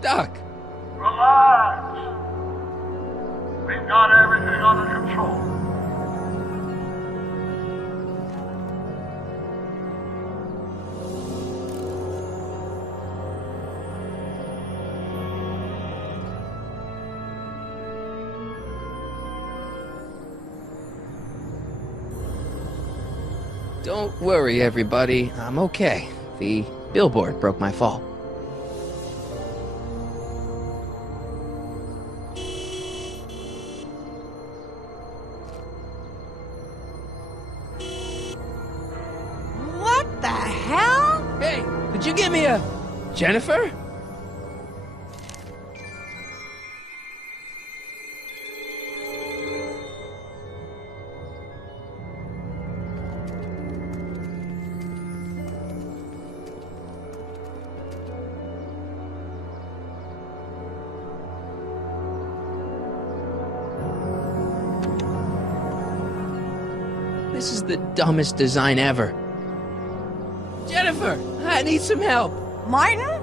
Doc! Relax. We've got everything under control. Don't worry, everybody. I'm okay. The billboard broke my fall. What the hell? Hey, could you give me a... Jennifer? This is the dumbest design ever. Jennifer, I need some help. Martin?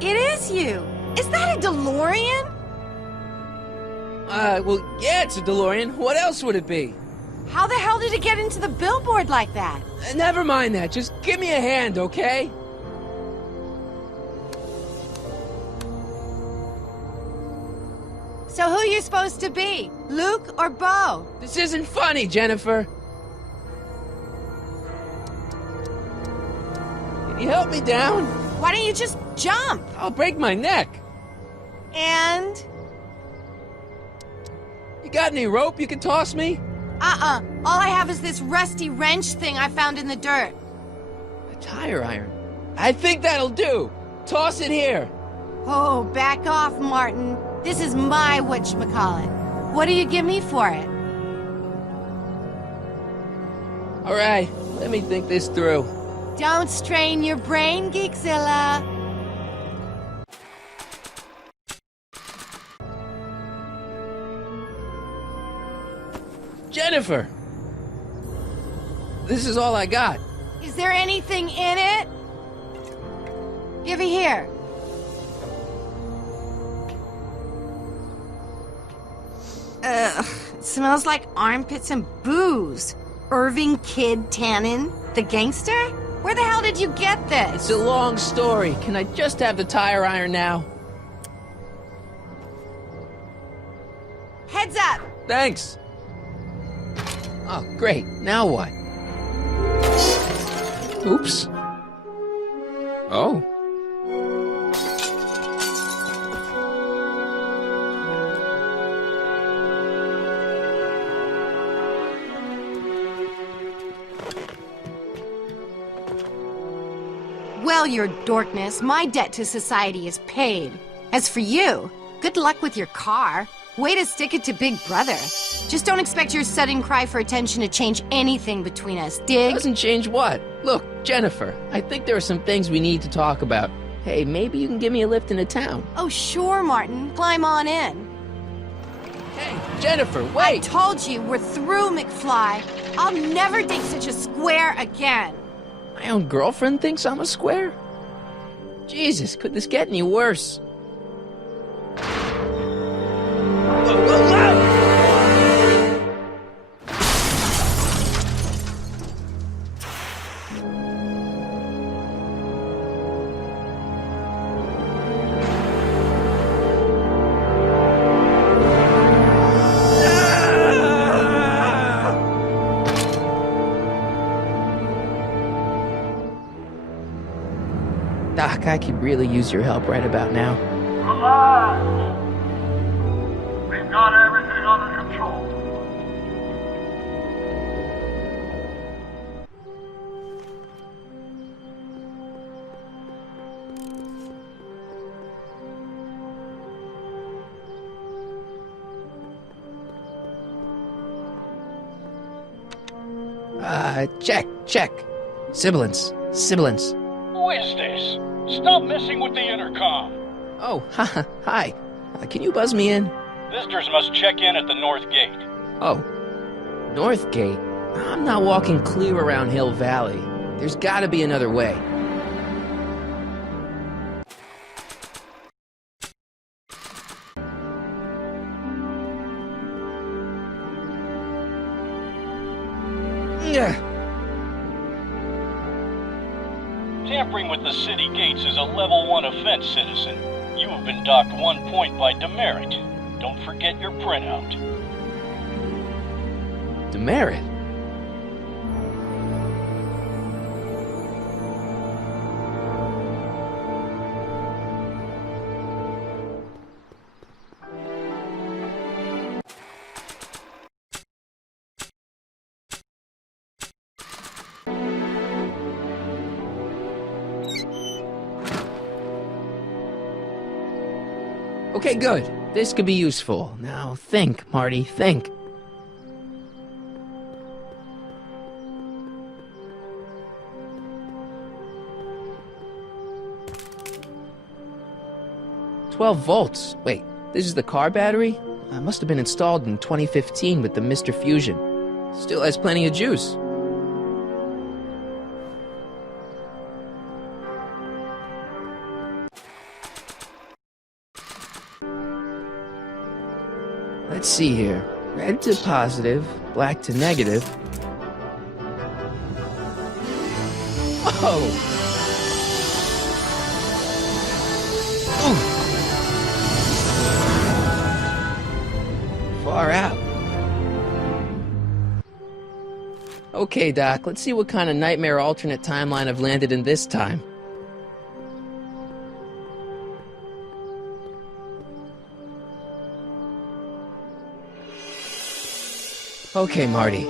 It is you. Is that a DeLorean? Well, yeah, it's a DeLorean. What else would it be? How the hell did it get into the billboard like that? Never mind that. Just give me a hand, okay? So who are you supposed to be? Luke or Bo? This isn't funny, Jennifer. Can you help me down? Why don't you just jump? I'll break my neck. And? You got any rope you can toss me? All I have is this rusty wrench thing I found in the dirt. A tire iron. I think that'll do. Toss it here. Oh, back off, Martin. This is my whatchamacallit. What do you give me for it? All right, let me think this through. Don't strain your brain, Geekzilla. Jennifer! This is all I got. Is there anything in it? Give it here. Ugh, it smells like armpits and booze. Irving Kid Tannen, the gangster? Where the hell did you get this? It's a long story. Can I just have the tire iron now? Heads up! Thanks. Oh, great. Now what? Oops. Oh. Well, your dorkness, my debt to society is paid. As for you, good luck with your car. Way to stick it to Big Brother. Just don't expect your sudden cry for attention to change anything between us, dig? Doesn't change what? Look, Jennifer, I think there are some things we need to talk about. Hey, maybe you can give me a lift into town. Oh, sure, Martin. Climb on in. Hey, Jennifer, I wait! told you, we're through, McFly. I'll never date such a square again. My own girlfriend thinks I'm a square? Jesus, could this get any worse? Whoa, whoa, whoa! Doc, I could really use your help right about now. Relax. We've got everything under control. Check. Sibilance. Who is this? Stop messing with the intercom. Oh, hi. Can you buzz me in? Visitors must check in at the north gate. Oh, North Gate? I'm not walking clear around Hill Valley. There's gotta be another way. Tampering with the city gates is a level 1 offense, citizen. You have been docked 1 point by demerit. Don't forget your printout. Demerit? Okay, good. This could be useful. Now think, Marty, think. $12 volts. Wait, this is the car battery? Must have been installed in 2015 with the Mr. Fusion. Still has plenty of juice. Let's see here. Red to positive, black to negative. Whoa! Ooh. Far out. Okay, Doc, let's see what kind of nightmare alternate timeline I've landed in this time. Okay, Marty.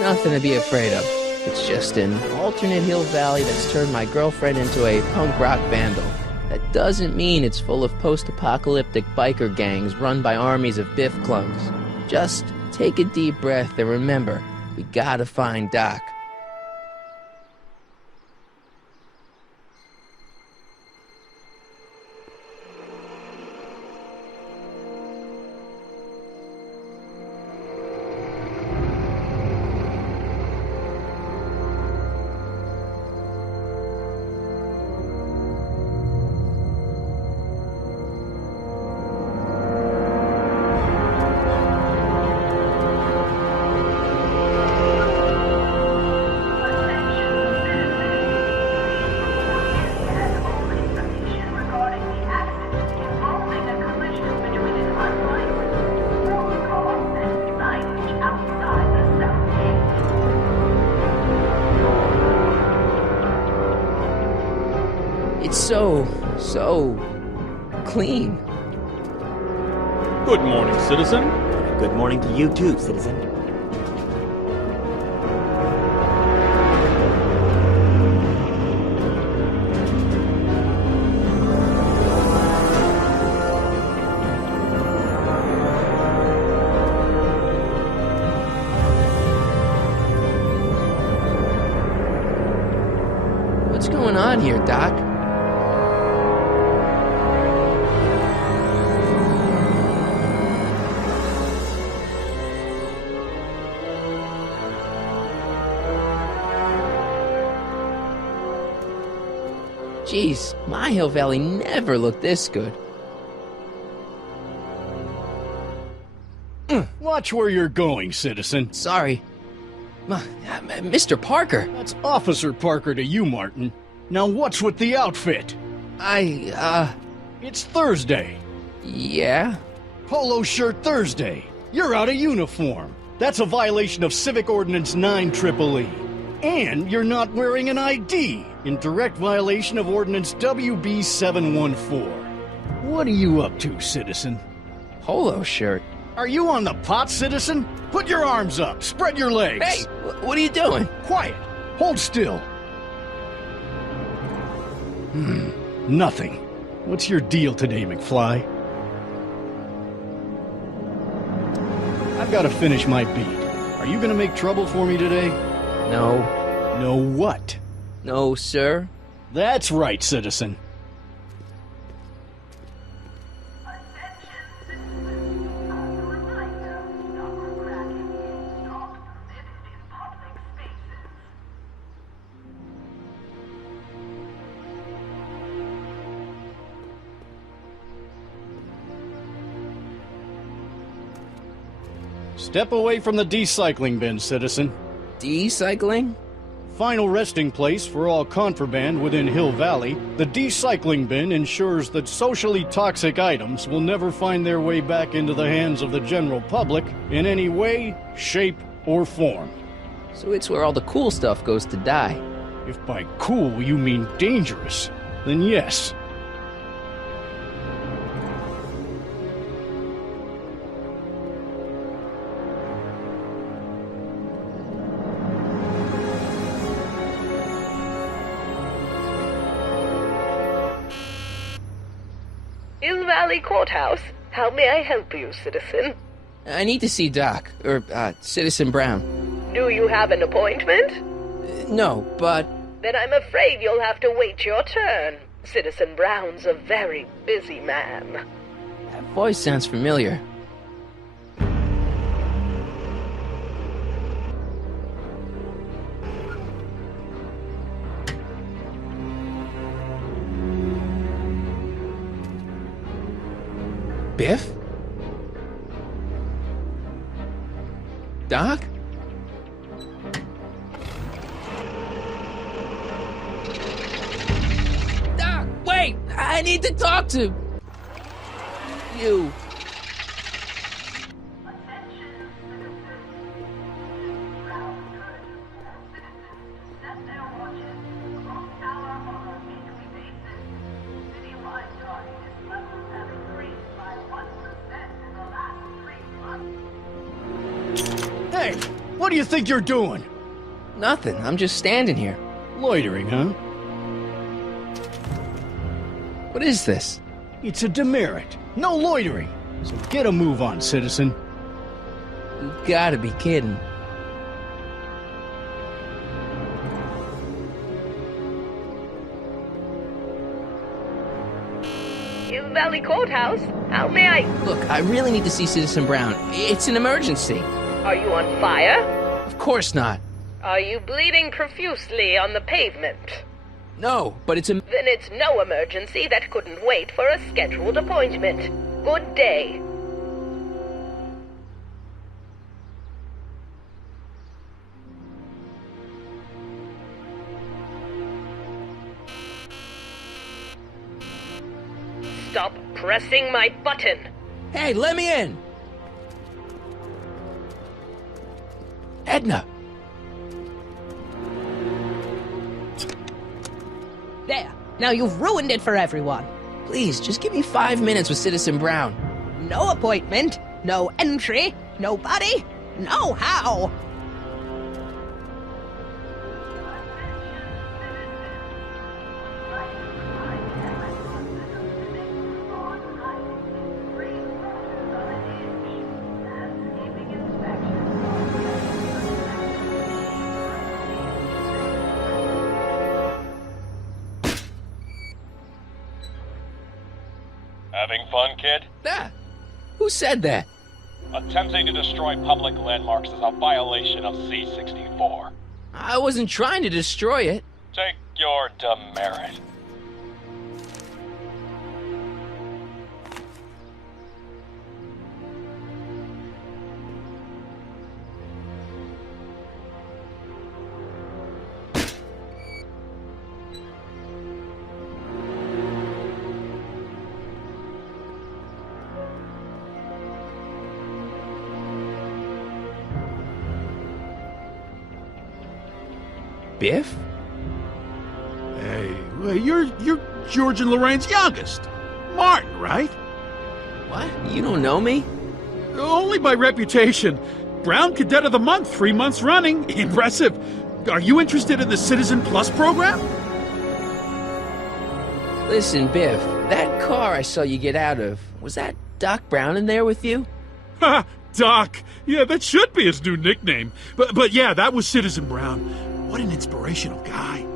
Nothing to be afraid of. It's just an alternate hill valley that's turned my girlfriend into a punk rock vandal. That doesn't mean it's full of post-apocalyptic biker gangs run by armies of Biff clones. Just take a deep breath and remember, we gotta find Doc. It's so clean. Good morning, citizen. Good morning to you too, citizen. What's going on here, Doc? Jeez, my Hill Valley never looked this good. Watch where you're going, citizen. Sorry. Mr. Parker. That's Officer Parker to you, Martin. Now what's with the outfit? It's Thursday. Yeah? Polo shirt Thursday. You're out of uniform. That's a violation of Civic Ordinance 9EEE. And you're not wearing an ID, in direct violation of Ordinance WB 714. What are you up to, citizen? Polo shirt. Are you on the pot, citizen? Put your arms up, spread your legs. Hey, what are you doing? Quiet. Hold still. Nothing. What's your deal today, McFly? I've got to finish my beat. Are you gonna make trouble for me today? No. No what? No, sir. That's right, citizen. Step away from the decycling bin, citizen. Decycling? Final resting place for all contraband within Hill Valley, the decycling bin ensures that socially toxic items will never find their way back into the hands of the general public in any way, shape, or form. So it's where all the cool stuff goes to die. If by cool you mean dangerous, then yes. Hill Valley Courthouse. How may I help you, citizen? I need to see Doc, or Citizen Brown. Do you have an appointment? No, but... Then I'm afraid you'll have to wait your turn. Citizen Brown's a very busy man. That voice sounds familiar. Biff? Doc? Doc, wait! I need to talk to you. Hey, what do you think you're doing? Nothing. I'm just standing here. Loitering, huh? What is this? It's a demerit. No loitering. So get a move on, citizen. You gotta be kidding. Hill Valley Courthouse? How may I... Look, I really need to see Citizen Brown. It's an emergency. Are you on fire? Of course not. Are you bleeding profusely on the pavement? No, but it's a... Then it's no emergency that couldn't wait for a scheduled appointment. Good day. Stop pressing my button. Hey, let me in! Edna! There. Now you've ruined it for everyone. Please, just give me 5 minutes with Citizen Brown. No appointment, no entry, nobody, no how. Having fun, kid? Ah, who said that? Attempting to destroy public landmarks is a violation of C-64. I wasn't trying to destroy it. Take your demerit. Biff? Hey, well, you're George and Lorraine's youngest. Martin, right? What? You don't know me? Only by reputation. Brown Cadet of the Month, 3 months running. Impressive. Are you interested in the Citizen Plus program? Listen, Biff, that car I saw you get out of, was that Doc Brown in there with you? Ha! Doc. Yeah, that should be his new nickname. But yeah, that was Citizen Brown. What an inspirational guy.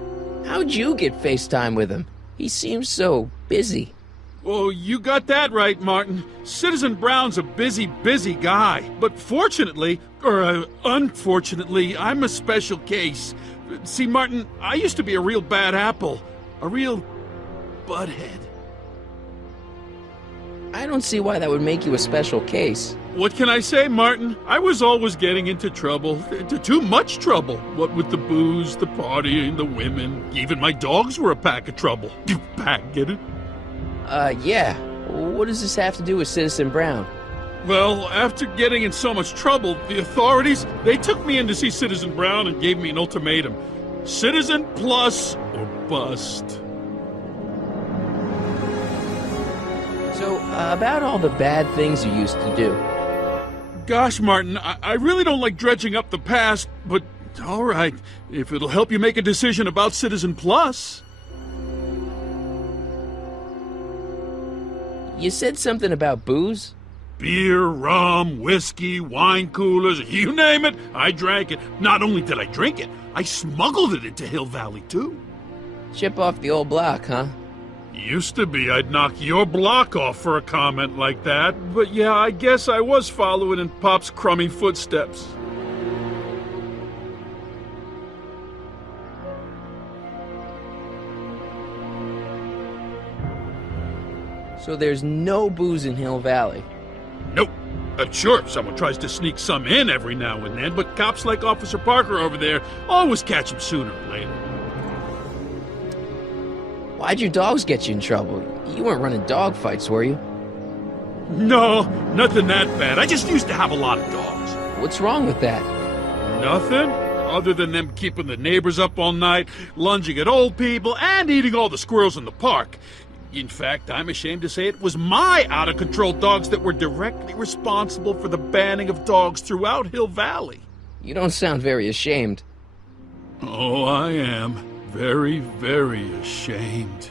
How'd you get FaceTime with him? He seems so busy. Oh, you got that right, Martin. Citizen Brown's a busy, busy guy. But fortunately, or unfortunately, I'm a special case. See, Martin, I used to be a real bad apple. A real butthead. I don't see why that would make you a special case. What can I say, Martin? I was always getting into trouble. Too much trouble. What with the booze, the partying, the women. Even my dogs were a pack of trouble. Pack, get it? Yeah. What does this have to do with Citizen Brown? Well, after getting in so much trouble, the authorities, they took me in to see Citizen Brown and gave me an ultimatum. Citizen plus or bust. So, about all the bad things you used to do. Gosh, Martin, I really don't like dredging up the past, but all right, if it'll help you make a decision about Citizen Plus. You said something about booze? Beer, rum, whiskey, wine coolers, you name it, I drank it. Not only did I drink it, I smuggled it into Hill Valley, too. Chip off the old block, huh? Used to be I'd knock your block off for a comment like that, but yeah, I guess I was following in Pop's crummy footsteps. So there's no booze in Hill Valley? Nope. Sure, someone tries to sneak some in every now and then, but cops like Officer Parker over there always catch him sooner or later. Why'd your dogs get you in trouble? You weren't running dog fights, were you? No, nothing that bad. I just used to have a lot of dogs. What's wrong with that? Nothing, other than them keeping the neighbors up all night, lunging at old people, and eating all the squirrels in the park. In fact, I'm ashamed to say it was my out-of-control dogs that were directly responsible for the banning of dogs throughout Hill Valley. You don't sound very ashamed. Oh, I am. Very, very ashamed.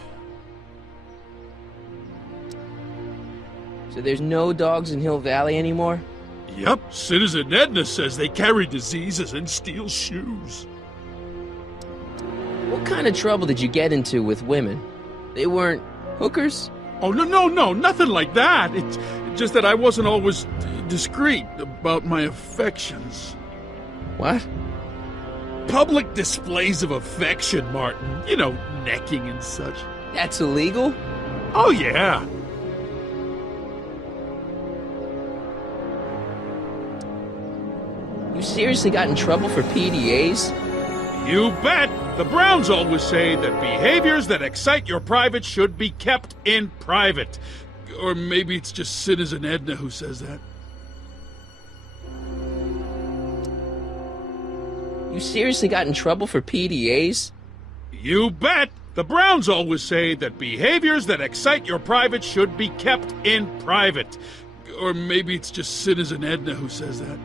So there's no dogs in Hill Valley anymore? Yep, Citizen Edna says they carry diseases and steal shoes. What kind of trouble did you get into with women? They weren't hookers? Oh, no, nothing like that. It's just that I wasn't always discreet about my affections. What? Public displays of affection, Martin. You know, necking and such. That's illegal? Oh, yeah. You seriously got in trouble for PDAs? You bet! The Browns always say that behaviors that excite your private should be kept in private. Or maybe it's just Citizen Edna who says that. You seriously got in trouble for PDAs? You bet! The Browns always say that behaviors that excite your private should be kept in private. Or maybe it's just Citizen Edna who says that.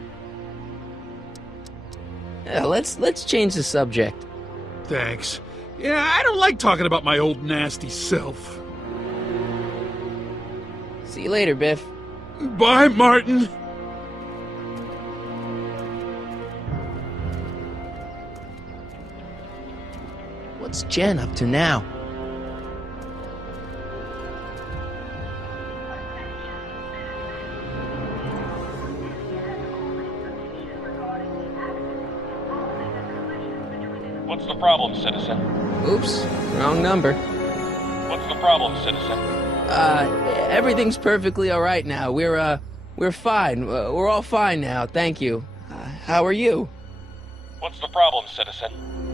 Yeah, let's change the subject. Thanks. Yeah, I don't like talking about my old nasty self. See you later, Biff. Bye, Martin. What's Jen up to now? What's the problem, citizen? Oops, wrong number. What's the problem, citizen? Everything's perfectly all right now. We're fine. We're all fine now, thank you. How are you? What's the problem, citizen?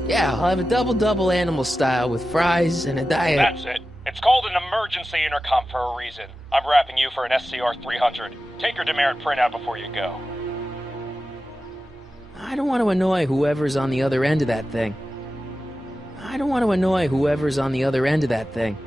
Yeah, I'll have a double animal style with fries and a diet. That's it. It's called an emergency intercom for a reason. I'm wrapping you for an SCR 300. Take your demerit printout before you go. I don't want to annoy whoever's on the other end of that thing. I don't want to annoy whoever's on the other end of that thing.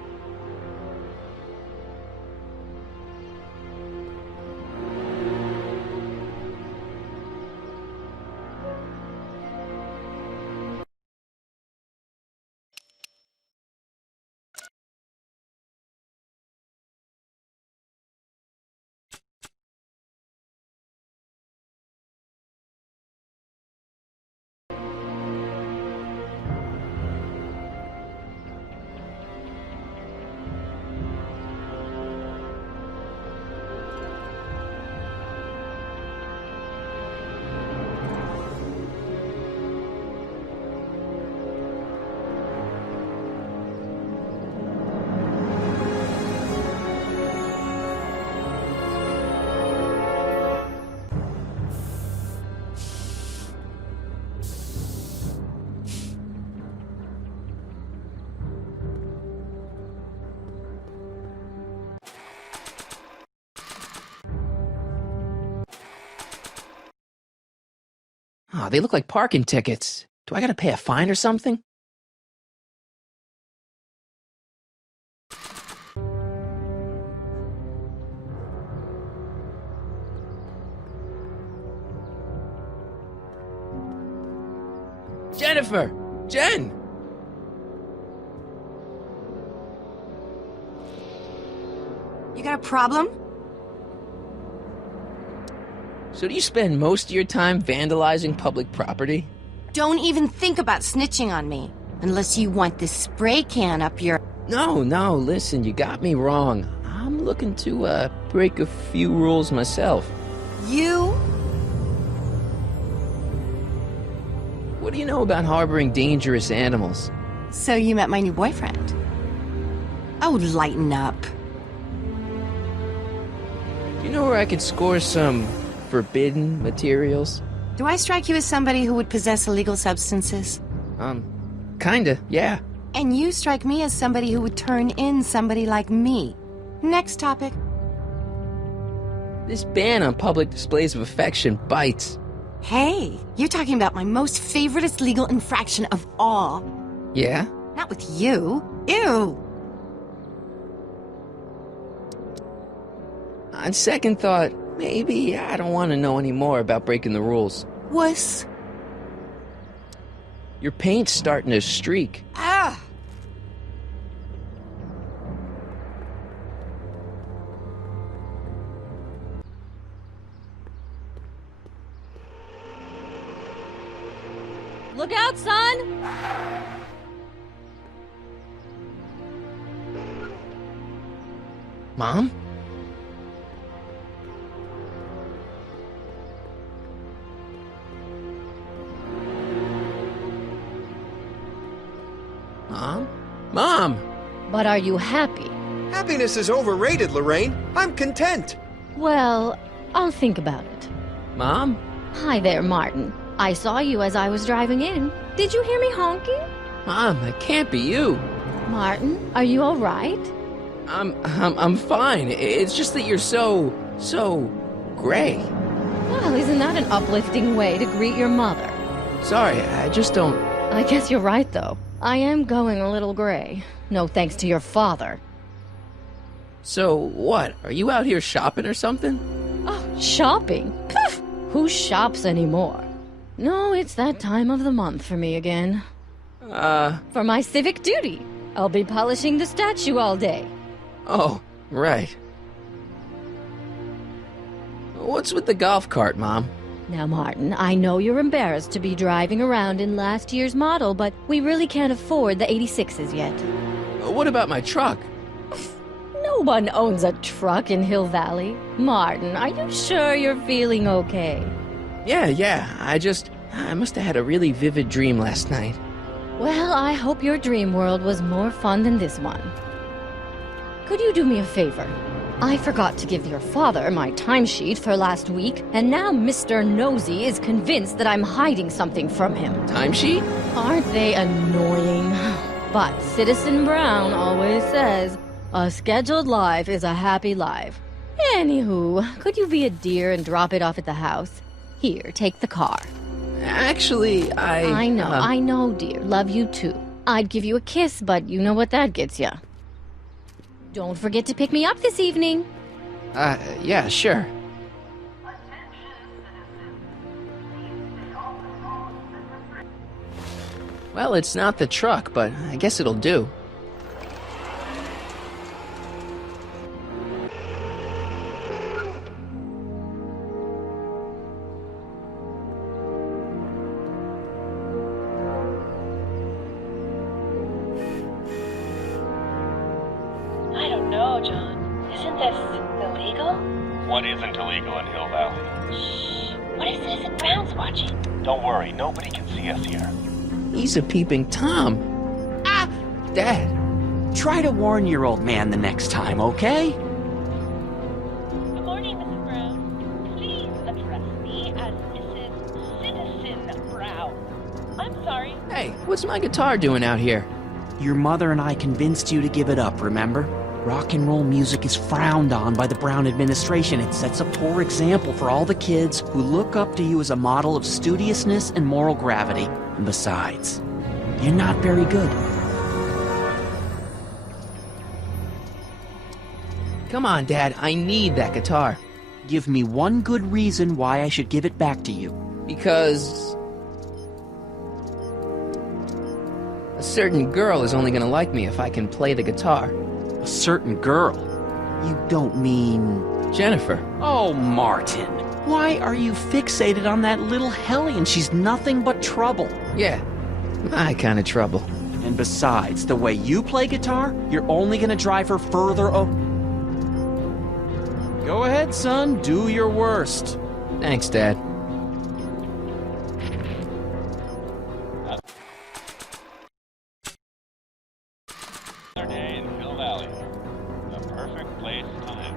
Oh, they look like parking tickets. Do I gotta pay a fine or something? Jennifer! Jen! You got a problem? So do you spend most of your time vandalizing public property? Don't even think about snitching on me. Unless you want this spray can up your... No, listen, you got me wrong. I'm looking to, break a few rules myself. You? What do you know about harboring dangerous animals? So you met my new boyfriend. Oh, lighten up. Do you know where I could score some forbidden materials? Do I strike you as somebody who would possess illegal substances? Kinda, yeah. And you strike me as somebody who would turn in somebody like me. Next topic. This ban on public displays of affection bites. Hey, you're talking about my most favoriteest legal infraction of all. Yeah? Not with you. Ew. On second thought, maybe I don't want to know any more about breaking the rules. Wuss. Your paint's starting to streak. Ah! Look out, son! Mom? Mom? But are you happy? Happiness is overrated, Lorraine. I'm content. Well, I'll think about it. Mom? Hi there, Martin. I saw you as I was driving in. Did you hear me honking? Mom, that can't be you. Martin, are you all right? I'm fine. It's just that you're so gray. Well, isn't that an uplifting way to greet your mother? Sorry, I just don't... I guess you're right, though. I am going a little gray. No thanks to your father. So, what? Are you out here shopping or something? Oh, shopping? Poof! Who shops anymore? No, it's that time of the month for me again. For my civic duty. I'll be polishing the statue all day. Oh, right. What's with the golf cart, Mom? Now, Martin, I know you're embarrassed to be driving around in last year's model, but we really can't afford the 86s yet. What about my truck? No one owns a truck in Hill Valley. Martin, are you sure you're feeling okay? Yeah, I must have had a really vivid dream last night. Well, I hope your dream world was more fun than this one. Could you do me a favor? I forgot to give your father my timesheet for last week, and now Mr. Nosy is convinced that I'm hiding something from him. Timesheet? Aren't they annoying? But Citizen Brown always says, a scheduled life is a happy life. Anywho, could you be a dear and drop it off at the house? Here, take the car. Actually, I know, dear. Love you too. I'd give you a kiss, but you know what that gets ya. Don't forget to pick me up this evening. Yeah, sure. Well, it's not the truck, but I guess it'll do. I don't know, John. Isn't this illegal? What isn't illegal in Hill Valley? Shh. What if Citizen Brown's watching? Don't worry, nobody can see us here. He's a peeping Tom. Ah! Dad. Try to warn your old man the next time, okay? Good morning, Mrs. Brown. Please address me as Mrs. Citizen Brown. I'm sorry. Hey, what's my guitar doing out here? Your mother and I convinced you to give it up, remember? Rock and roll music is frowned on by the Brown administration. It sets a poor example for all the kids who look up to you as a model of studiousness and moral gravity. And besides, you're not very good. Come on, Dad, I need that guitar. Give me one good reason why I should give it back to you. Because a certain girl is only gonna like me if I can play the guitar. A certain girl? You don't mean... Jennifer. Oh, Martin. Why are you fixated on that little hellion? She's nothing but trouble. Yeah, my kind of trouble. And besides, the way you play guitar, you're only gonna drive her further Go ahead, son. Do your worst. Thanks, Dad. Another day in Hill Valley. The perfect place to live.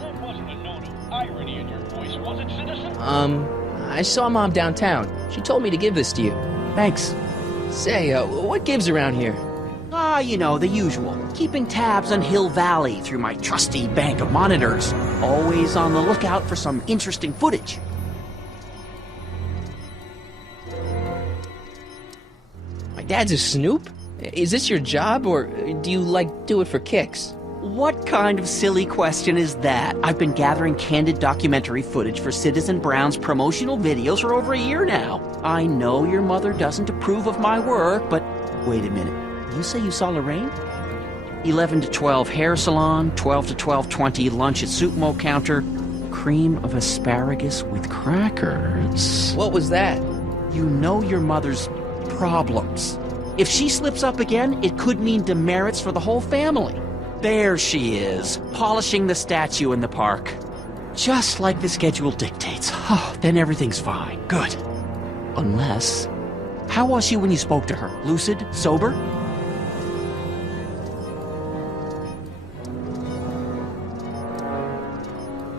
That wasn't a note of irony in your voice, was it, citizen? I saw Mom downtown. She told me to give this to you. Thanks. Say, what gives around here? Ah, you know, the usual. Keeping tabs on Hill Valley through my trusty bank of monitors. Always on the lookout for some interesting footage. My dad's a snoop? Is this your job, or do you, do it for kicks? What kind of silly question is that? I've been gathering candid documentary footage for Citizen Brown's promotional videos for over a year now. I know your mother doesn't approve of my work, but wait a minute. You say you saw Lorraine? 11 to 12 hair salon, 12 to 12:20 lunch at soup mo counter, cream of asparagus with crackers. What was that? You know your mother's problems. If she slips up again, it could mean demerits for the whole family. There she is, polishing the statue in the park. Just like the schedule dictates. Oh, then everything's fine. Good. Unless... How was she when you spoke to her? Lucid? Sober?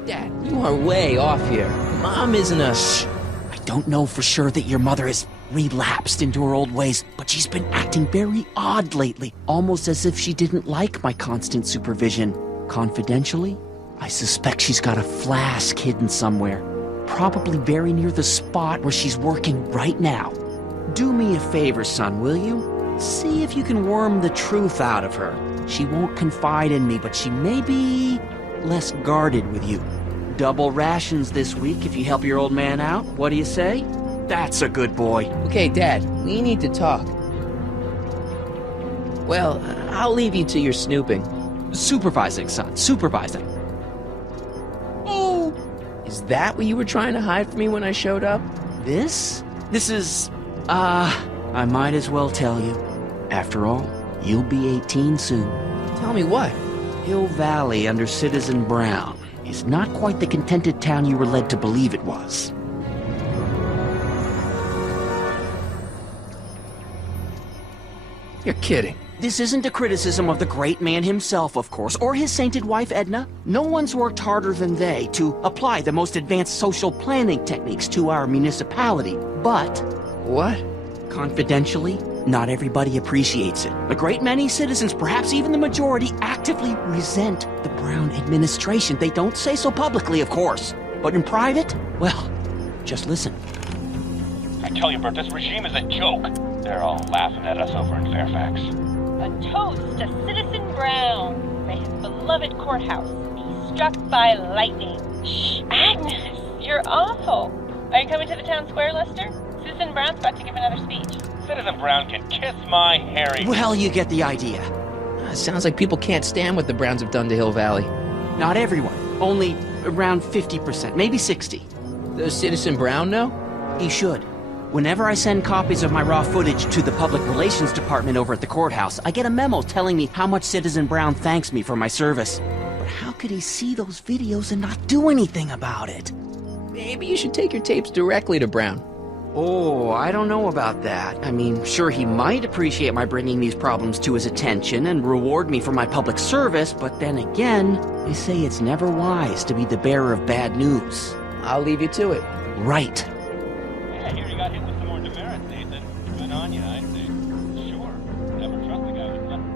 Dad, you are way off here. Mom isn't a... Shh. I don't know for sure that your mother has relapsed into her old ways, but she's been acting very odd lately, almost as if she didn't like my constant supervision. Confidentially, I suspect she's got a flask hidden somewhere, probably very near the spot where she's working right now. Do me a favor, son, will you? See if you can worm the truth out of her. She won't confide in me, but she may be less guarded with you. Double rations this week if you help your old man out. What do you say? That's a good boy. Okay, Dad, we need to talk. Well, I'll leave you to your snooping. Supervising, son. Supervising. Oh! Is that what you were trying to hide from me when I showed up? This? This is... I might as well tell you. After all, you'll be 18 soon. Tell me what? Hill Valley under Citizen Brown is not quite the contented town you were led to believe it was. You're kidding. This isn't a criticism of the great man himself, of course, or his sainted wife, Edna. No one's worked harder than they to apply the most advanced social planning techniques to our municipality, but... What? Confidentially, not everybody appreciates it. A great many citizens, perhaps even the majority, actively resent the Brown administration. They don't say so publicly, of course. But in private, well, just listen. I tell you, Bert, this regime is a joke. They're all laughing at us over in Fairfax. A toast to Citizen Brown. May his beloved courthouse be struck by lightning. Shh, Agnes, you're awful. Are you coming to the town square, Lester? Citizen Brown's about to give another speech. Citizen Brown can kiss my hairy... Well, you get the idea. Sounds like people can't stand what the Browns have done to Hill Valley. Not everyone. Only around 50%, maybe 60. Does Citizen Brown know? He should. Whenever I send copies of my raw footage to the Public Relations Department over at the courthouse, I get a memo telling me how much Citizen Brown thanks me for my service. But how could he see those videos and not do anything about it? Maybe you should take your tapes directly to Brown. Oh, I don't know about that. I mean, sure, he might appreciate my bringing these problems to his attention and reward me for my public service, but then again, they say it's never wise to be the bearer of bad news. I'll leave you to it. Right. Yeah, I hear you got hit with some more demerits, Nathan. Good on you, I'd say. Sure. Never trust a guy with nothing.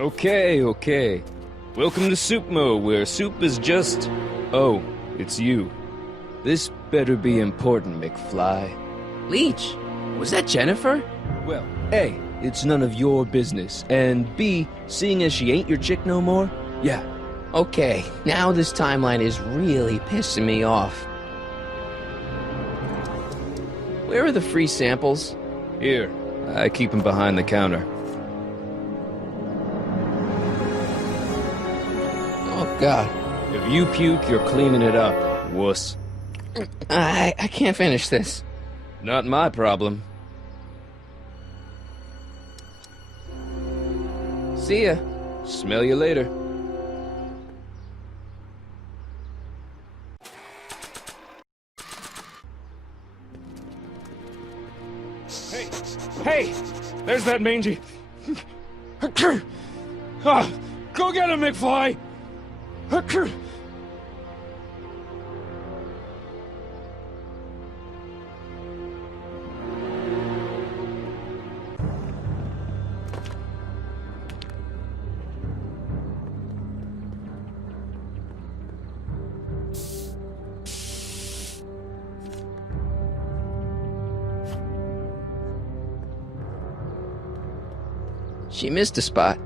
Okay. Welcome to Soupmo, where soup is just... Oh, it's you. This better be important, McFly. Leech, was that Jennifer? Well, A, it's none of your business, and B, seeing as she ain't your chick no more, yeah. Okay, now this timeline is really pissing me off. Where are the free samples? Here, I keep them behind the counter. Oh, God. If you puke, you're cleaning it up, wuss. I can't finish this. Not my problem. See ya. Smell you later. Hey! There's that mangy. Go get him, McFly! She missed a spot.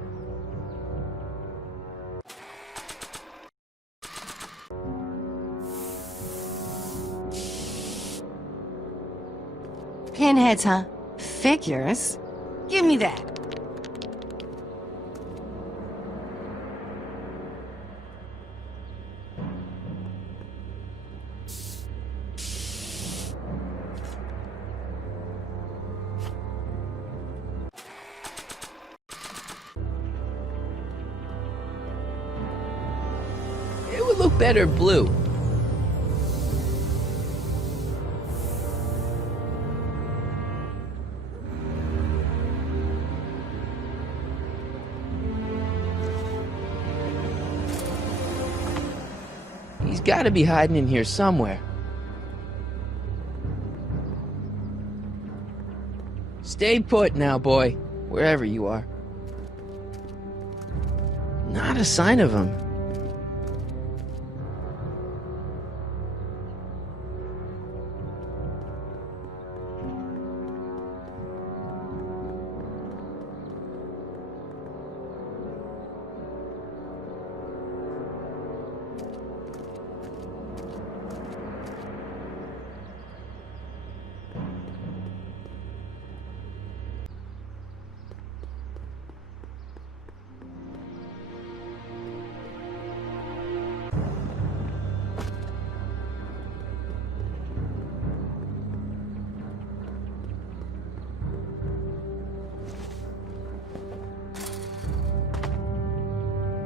Pinheads, huh? Figures? Give me that. It would look better blue. He's got to be hiding in here somewhere. Stay put now, boy, wherever you are. Not a sign of him.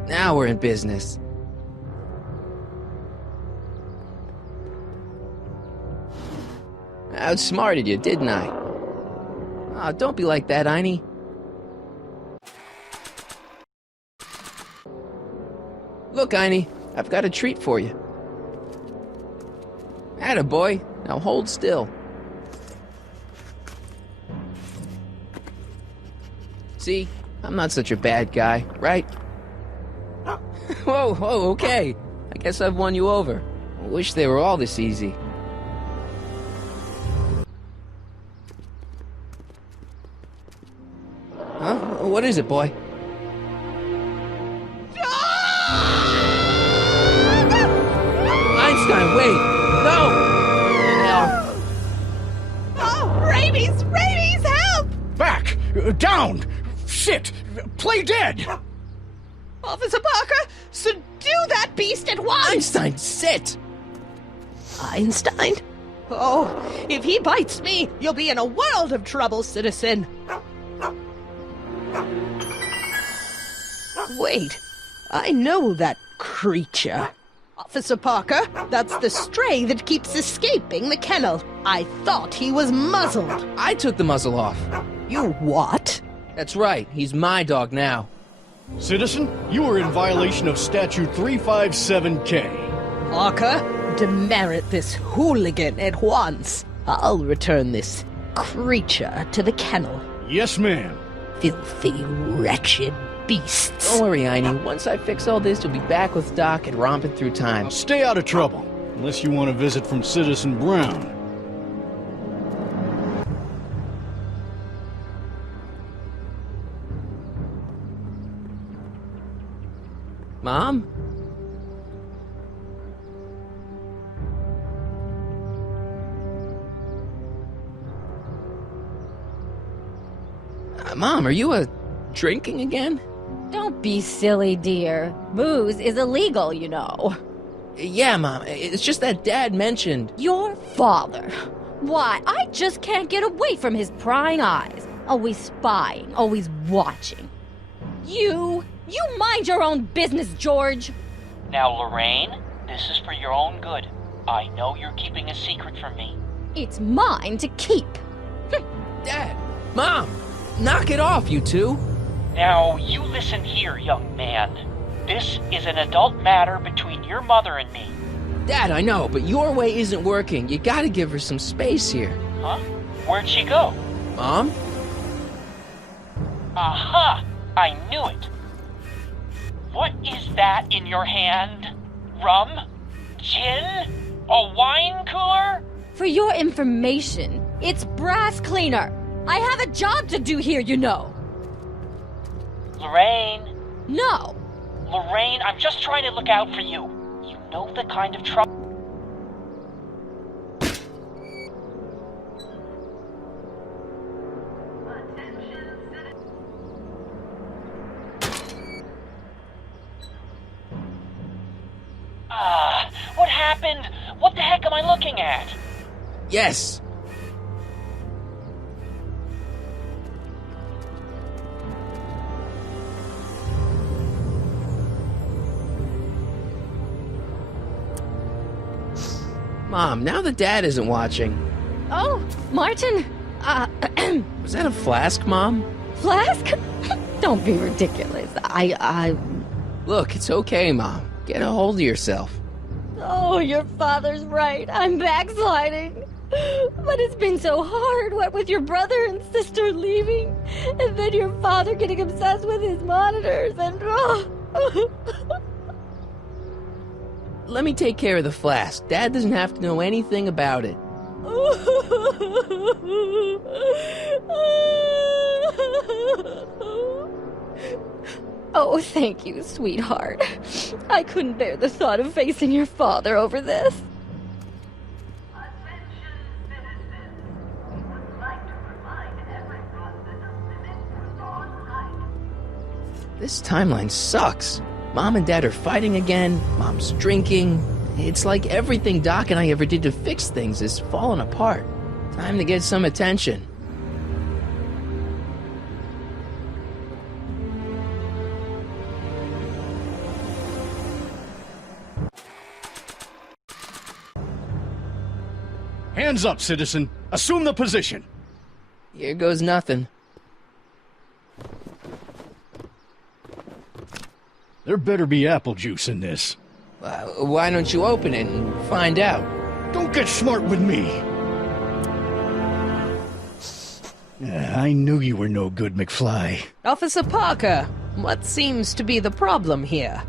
Now we're in business. I outsmarted you, didn't I? Oh, don't be like that, Einie. Look, Einie, I've got a treat for you. Attaboy, now hold still. See, I'm not such a bad guy, right? Whoa, okay. I guess I've won you over. I wish they were all this easy. Huh? What is it, boy? Einstein, wait! No! Oh, rabies! Rabies, help! Back! Down! Shit! Play dead! Officer Parker, subdue that beast at once! Einstein, sit! Einstein? Oh, if he bites me, you'll be in a world of trouble, citizen. Wait, I know that creature. Officer Parker, that's the stray that keeps escaping the kennel. I thought he was muzzled. I took the muzzle off. You what? That's right, he's my dog now. Citizen, you are in violation of Statute 357K. Parker, demerit this hooligan at once. I'll return this creature to the kennel. Yes, ma'am. Filthy, wretched beasts. Don't worry, Einie. Once I fix all this, you'll be back with Doc and romping through time. Now stay out of trouble, unless you want a visit from Citizen Brown. Mom? Mom, are you drinking again? Don't be silly, dear. Booze is illegal, you know. Yeah, Mom. It's just that Dad mentioned... Your father. Why, I just can't get away from his prying eyes. Always spying, always watching. You mind your own business, George. Now, Lorraine, this is for your own good. I know you're keeping a secret from me. It's mine to keep. Dad! Mom! Knock it off, you two! Now, you listen here, young man. This is an adult matter between your mother and me. Dad, I know, but your way isn't working. You gotta give her some space here. Huh? Where'd she go? Mom? Aha! I knew it. What is that in your hand? Rum? Gin? A wine cooler? For your information, it's brass cleaner. I have a job to do here, you know. Lorraine? No. Lorraine, I'm just trying to look out for you. You know the kind of trouble... What happened? What the heck am I looking at? Yes. Mom, now that Dad isn't watching... Oh, Martin, Was that a flask, Mom? Flask? Don't be ridiculous. Look, it's okay, Mom. Get a hold of yourself. Oh, your father's right. I'm backsliding. But it's been so hard, what with your brother and sister leaving, and then your father getting obsessed with his monitors, and... Let me take care of the flask. Dad doesn't have to know anything about it. Oh, thank you, sweetheart. I couldn't bear the thought of facing your father over this. This timeline sucks. Mom and Dad are fighting again. Mom's drinking. It's like everything Doc and I ever did to fix things is falling apart. Time to get some attention. Hands up, citizen. Assume the position. Here goes nothing. There better be apple juice in this. Why don't you open it and find out? Don't get smart with me. I knew you were no good, McFly. Officer Parker, what seems to be the problem here?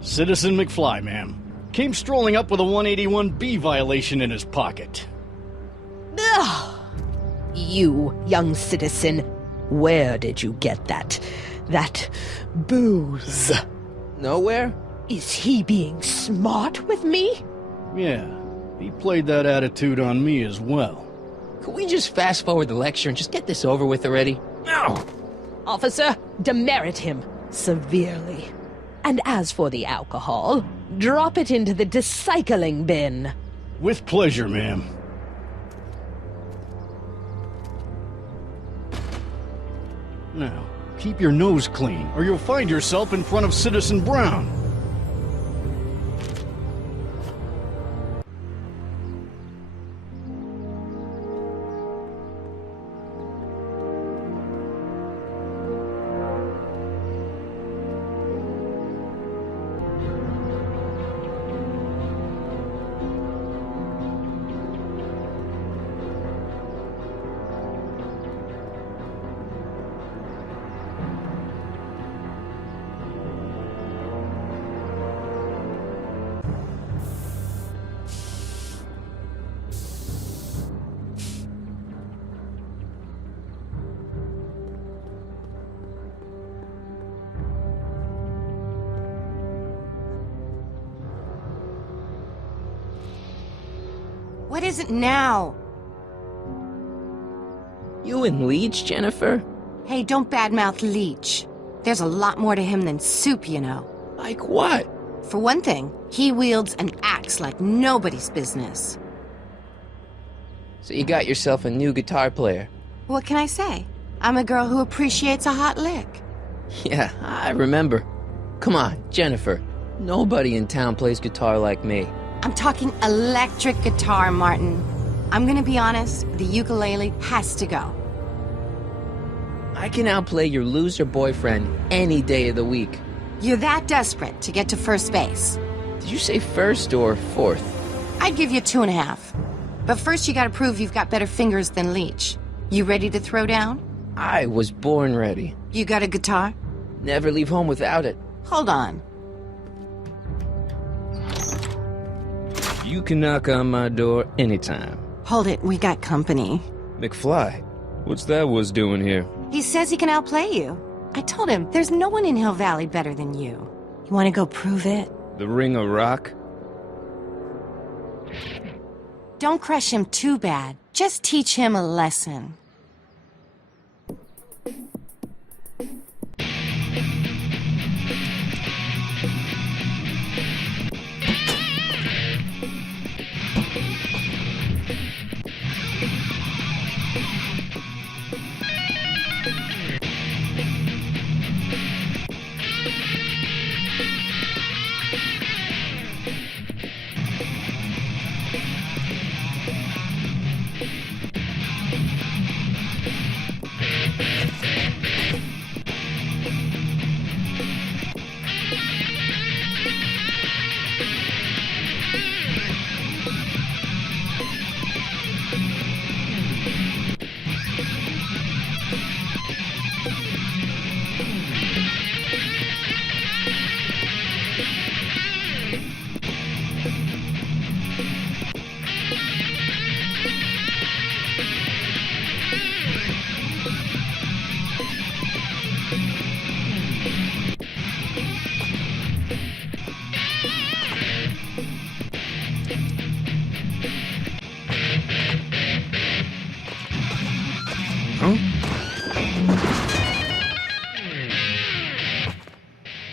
Citizen McFly, ma'am. Came strolling up with a 181B violation in his pocket. Ugh. You, young citizen, where did you get that booze? Nowhere? Is he being smart with me? Yeah, he played that attitude on me as well. Could we just fast forward the lecture and just get this over with already? No! Officer, demerit him severely. And as for the alcohol, drop it into the recycling bin. With pleasure, ma'am. Now, keep your nose clean, or you'll find yourself in front of Citizen Brown. What is it now? You and Leech, Jennifer? Hey, don't badmouth Leech. There's a lot more to him than soup, you know. Like what? For one thing, he wields an axe like nobody's business. So you got yourself a new guitar player. What can I say? I'm a girl who appreciates a hot lick. Yeah, I remember. Come on, Jennifer. Nobody in town plays guitar like me. I'm talking electric guitar, Martin. I'm gonna be honest, the ukulele has to go. I can outplay your loser boyfriend any day of the week. You're that desperate to get to first base. Did you say first or fourth? I'd give you 2.5. But first you gotta prove you've got better fingers than Leech. You ready to throw down? I was born ready. You got a guitar? Never leave home without it. Hold on. You can knock on my door anytime. Hold it, we got company. McFly, what's that was doing here? He says he can outplay you. I told him, there's no one in Hill Valley better than you. You wanna go prove it? The Ring of Rock? Don't crush him too bad. Just teach him a lesson.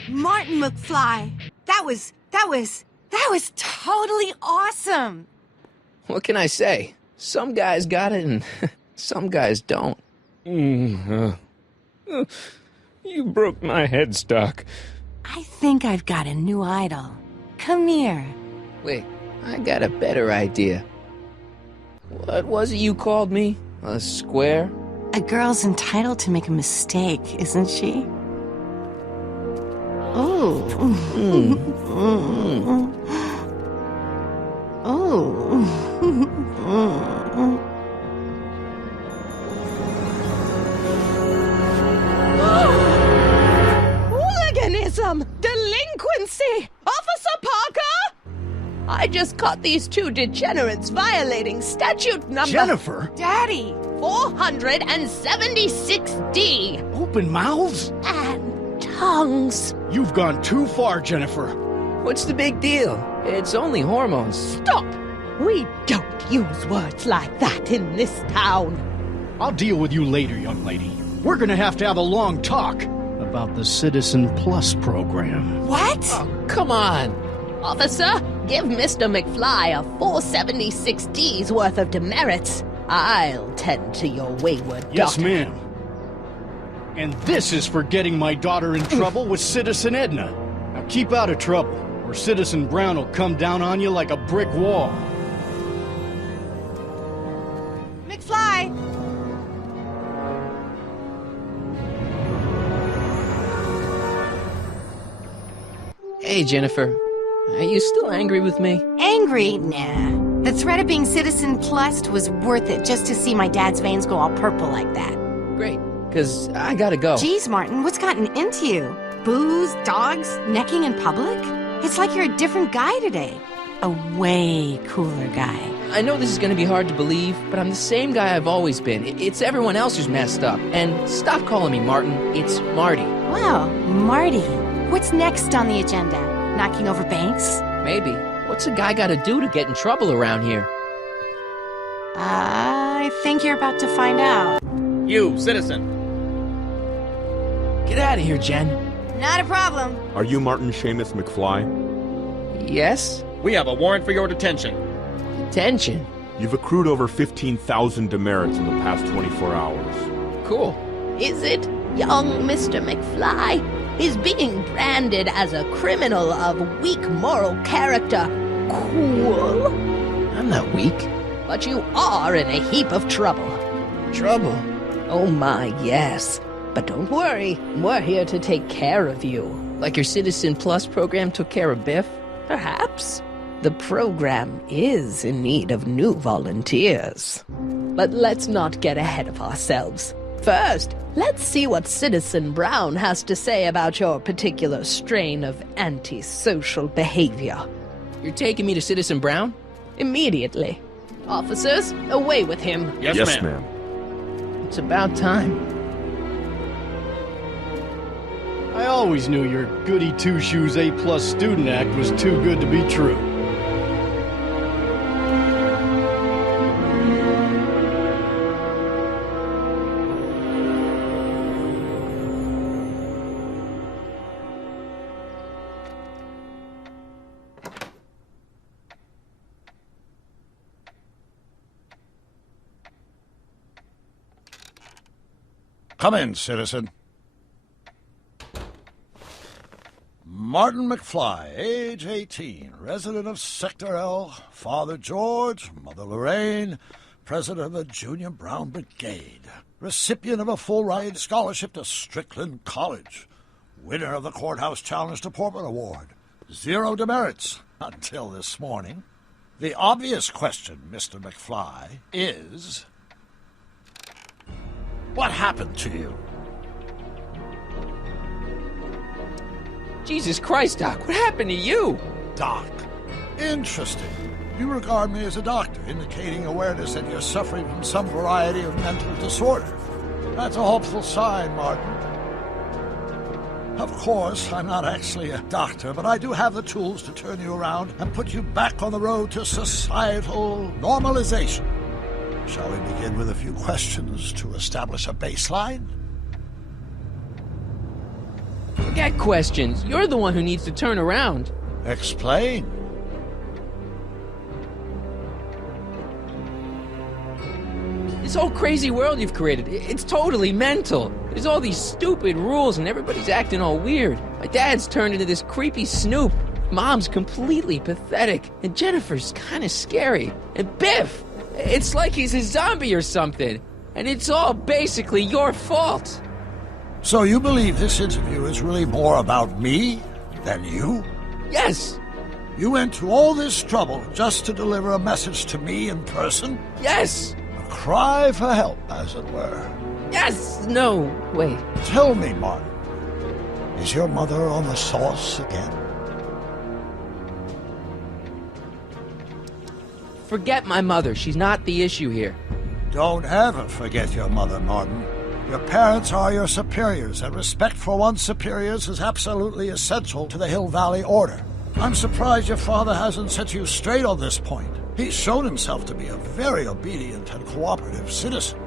Martin McFly, that was totally awesome. What can I say? Some guys got it and some guys don't. You broke my headstock. I think I've got a new idol. Come here. Wait, I got a better idea. What was it you called me? A square? A girl's entitled to make a mistake, isn't she? Oh. Hooliganism! Delinquency! Officer Parker! I just caught these two degenerates violating statute number... Jennifer! Daddy! 476D! Open mouths? And tongues. You've gone too far, Jennifer. What's the big deal? It's only hormones. Stop! We don't use words like that in this town. I'll deal with you later, young lady. We're gonna have to have a long talk about the Citizen Plus program. What? Oh, come on. Officer, give Mr. McFly a 476D's worth of demerits. I'll tend to your wayward Yes, daughter. ma'am. And this is for getting my daughter in trouble with Citizen Edna. Now keep out of trouble, or Citizen Brown will come down on you like a brick wall. McFly! Hey, Jennifer. Are you still angry with me? Angry? Nah. The threat of being Citizen Plus was worth it just to see my dad's veins go all purple like that. Great, because I gotta go. Geez, Martin, what's gotten into you? Booze, dogs, necking in public? It's like you're a different guy today. A way cooler guy. I know this is gonna be hard to believe, but I'm the same guy I've always been. It's everyone else who's messed up. And stop calling me Martin. It's Marty. Wow, Marty. What's next on the agenda? Knocking over banks? Maybe. What's a guy gotta do to get in trouble around here? I think you're about to find out. You, citizen. Get out of here, Jen. Not a problem. Are you Martin Seamus McFly? Yes? We have a warrant for your detention. Detention? You've accrued over 15,000 demerits in the past 24 hours. Cool. Is it? Young Mr. McFly is being branded as a criminal of weak moral character. Cool. I'm not weak. But you are in a heap of trouble. Trouble? Oh my, yes. But don't worry, we're here to take care of you. Like your Citizen Plus program took care of Biff? Perhaps. The program is in need of new volunteers. But let's not get ahead of ourselves. First, let's see what Citizen Brown has to say about your particular strain of antisocial behavior. You're taking me to Citizen Brown? Immediately. Officers, away with him. Yes, ma'am. It's about time. I always knew your goody two-shoes A+ student act was too good to be true. Come in, citizen. Martin McFly, age 18, resident of Sector L, Father George, Mother Lorraine, president of the Junior Brown Brigade, recipient of a full-ride scholarship to Strickland College, winner of the Courthouse Challenge to Portman Award, 0 demerits until this morning. The obvious question, Mr. McFly, is... what happened to you? Jesus Christ, Doc, what happened to you? Doc. Interesting. You regard me as a doctor, indicating awareness that you're suffering from some variety of mental disorder. That's a hopeful sign, Martin. Of course, I'm not actually a doctor, but I do have the tools to turn you around and put you back on the road to societal normalization. Shall we begin with a few questions to establish a baseline? Forget questions. You're the one who needs to turn around. Explain. This whole crazy world you've created, it's totally mental. There's all these stupid rules and everybody's acting all weird. My dad's turned into this creepy snoop. Mom's completely pathetic. And Jennifer's kind of scary. And Biff, it's like he's a zombie or something. And it's all basically your fault. So you believe this interview is really more about me than you? Yes. You went to all this trouble just to deliver a message to me in person? Yes. A cry for help, as it were. Yes. No. Wait. Tell me, Martin. Is your mother on the sauce again? Forget my mother. She's not the issue here. Don't ever forget your mother, Martin. Your parents are your superiors, and respect for one's superiors is absolutely essential to the Hill Valley Order. I'm surprised your father hasn't set you straight on this point. He's shown himself to be a very obedient and cooperative citizen.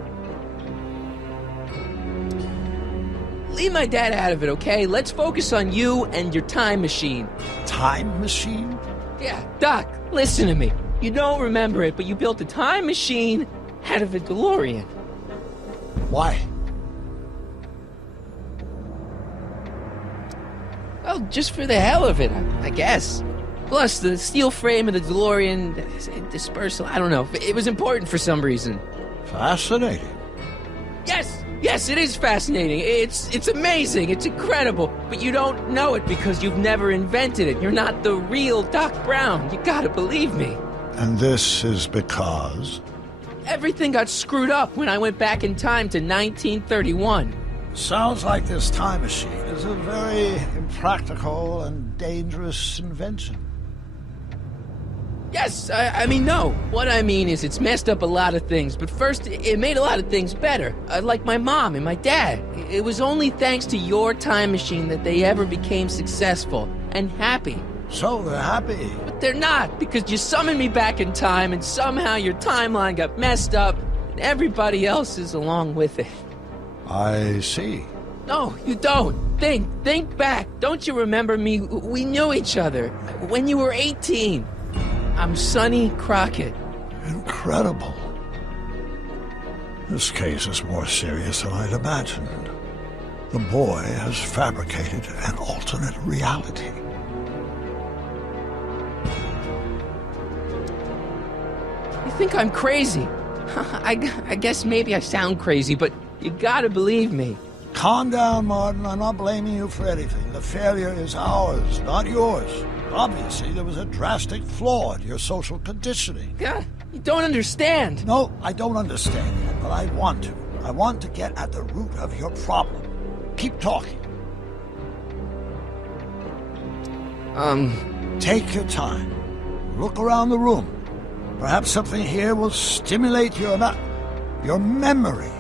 Leave my dad out of it, okay? Let's focus on you and your time machine. Time machine? Yeah, Doc, listen to me. You don't remember it, but you built a time machine out of a DeLorean. Why? Well, just for the hell of it, I guess. Plus, the steel frame of the DeLorean, dispersal, I don't know. It was important for some reason. Fascinating. Yes, it is fascinating. It's amazing. It's incredible. But you don't know it because you've never invented it. You're not the real Doc Brown. You gotta believe me. And this is because? Everything got screwed up when I went back in time to 1931. Sounds like this time machine is a very impractical and dangerous invention. Yes, I mean, no. What I mean is it's messed up a lot of things, but first, it made a lot of things better. Like my mom and my dad. It was only thanks to your time machine that they ever became successful and happy. So they're happy. But they're not, because you summoned me back in time, and somehow your timeline got messed up, and everybody else is along with it. I see. No, you don't. Think back. Don't you remember me? We knew each other when you were 18. I'm Sonny Crockett. Incredible. This case is more serious than I'd imagined. The boy has fabricated an alternate reality. You think I'm crazy? I guess maybe I sound crazy, but you gotta believe me. Calm down, Martin. I'm not blaming you for anything. The failure is ours, not yours. Obviously, there was a drastic flaw in your social conditioning. God, you don't understand. No, I don't understand yet, but I want to. I want to get at the root of your problem. Keep talking. Take your time. Look around the room. Perhaps something here will stimulate your memory.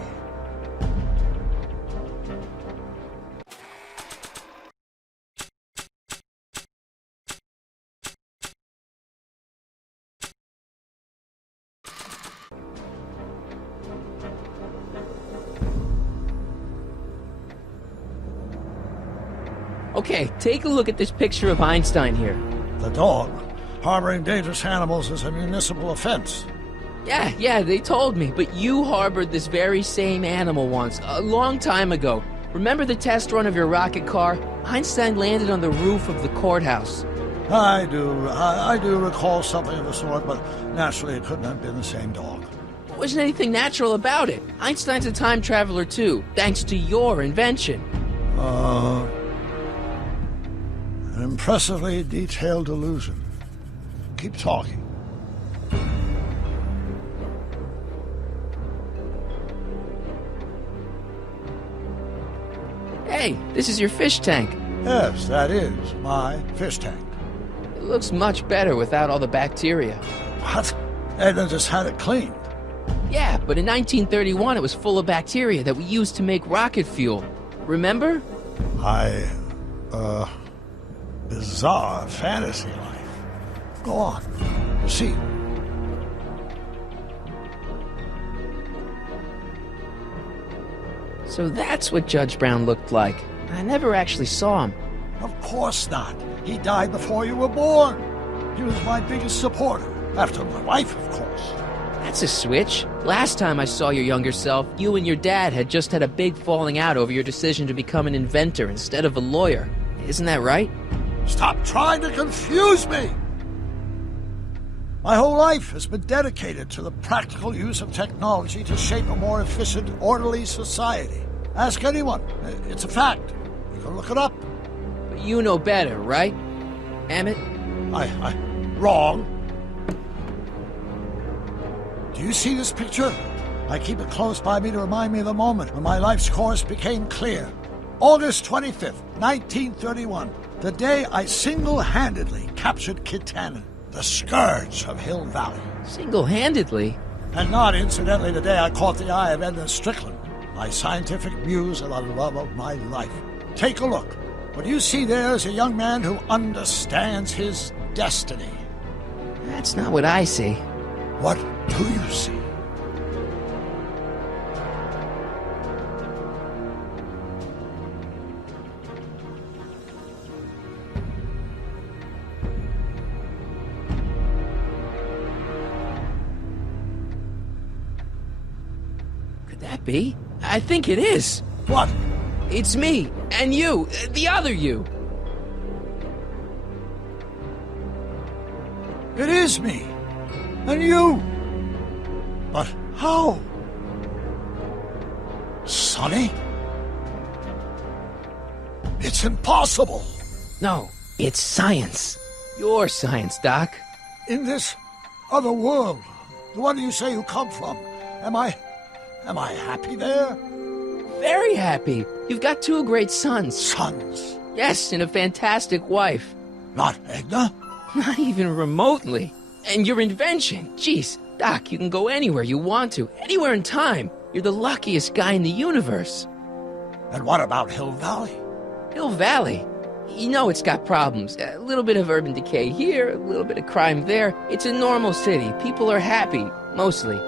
Okay, take a look at this picture of Einstein here. The dog. Harboring dangerous animals is a municipal offense. Yeah, they told me, but you harbored this very same animal once, a long time ago. Remember the test run of your rocket car? Einstein landed on the roof of the courthouse. I do recall something of the sort, but naturally it couldn't have been the same dog. There wasn't anything natural about it. Einstein's a time traveler too, thanks to your invention. An impressively detailed illusion. Keep talking. Hey, this is your fish tank. Yes, that is my fish tank. It looks much better without all the bacteria. What? Edna just had it cleaned. Yeah, but in 1931 it was full of bacteria that we used to make rocket fuel. Remember? Bizarre fantasy life. Go on. Proceed. So that's what Judge Brown looked like. I never actually saw him. Of course not. He died before you were born. He was my biggest supporter. After my wife, of course. That's a switch. Last time I saw your younger self, you and your dad had just had a big falling out over your decision to become an inventor instead of a lawyer. Isn't that right? Stop trying to confuse me! My whole life has been dedicated to the practical use of technology to shape a more efficient, orderly society. Ask anyone. It's a fact. You can look it up. But you know better, right, Emmett? Wrong. Do you see this picture? I keep it close by me to remind me of the moment when my life's course became clear. August 25th, 1931. The day I single-handedly captured Kit Tannen, the scourge of Hill Valley. Single-handedly? And not incidentally the day I caught the eye of Edna Strickland, my scientific muse and the love of my life. Take a look. What you see there is a young man who understands his destiny. That's not what I see. What do you see? Could that be? I think it is. What? It's me, and you, the other you. It is me. And you. But how? Sonny? It's impossible. No, it's science. Your science, Doc. In this other world, the one you say you come from, am I happy there? Very happy. You've got 2 great sons. Sons? Yes, and a fantastic wife. Not Edna? Not even remotely. And your invention. Jeez, Doc, you can go anywhere you want to. Anywhere in time. You're the luckiest guy in the universe. And what about Hill Valley? Hill Valley? You know it's got problems. A little bit of urban decay here, a little bit of crime there. It's a normal city. People are happy, mostly.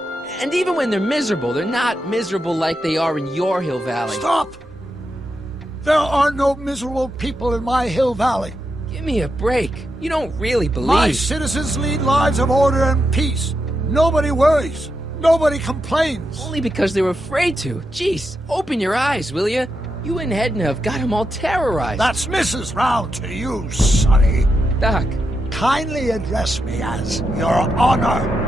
And even when they're miserable, they're not miserable like they are in your Hill Valley. Stop! There are no miserable people in my Hill Valley. Give me a break. You don't really believe... My citizens lead lives of order and peace. Nobody worries. Nobody complains. Only because they were afraid to. Jeez, open your eyes, will you? You and Edna have got them all terrorized. That's Mrs. Brown to you, Sonny. Doc. Kindly address me as Your Honor.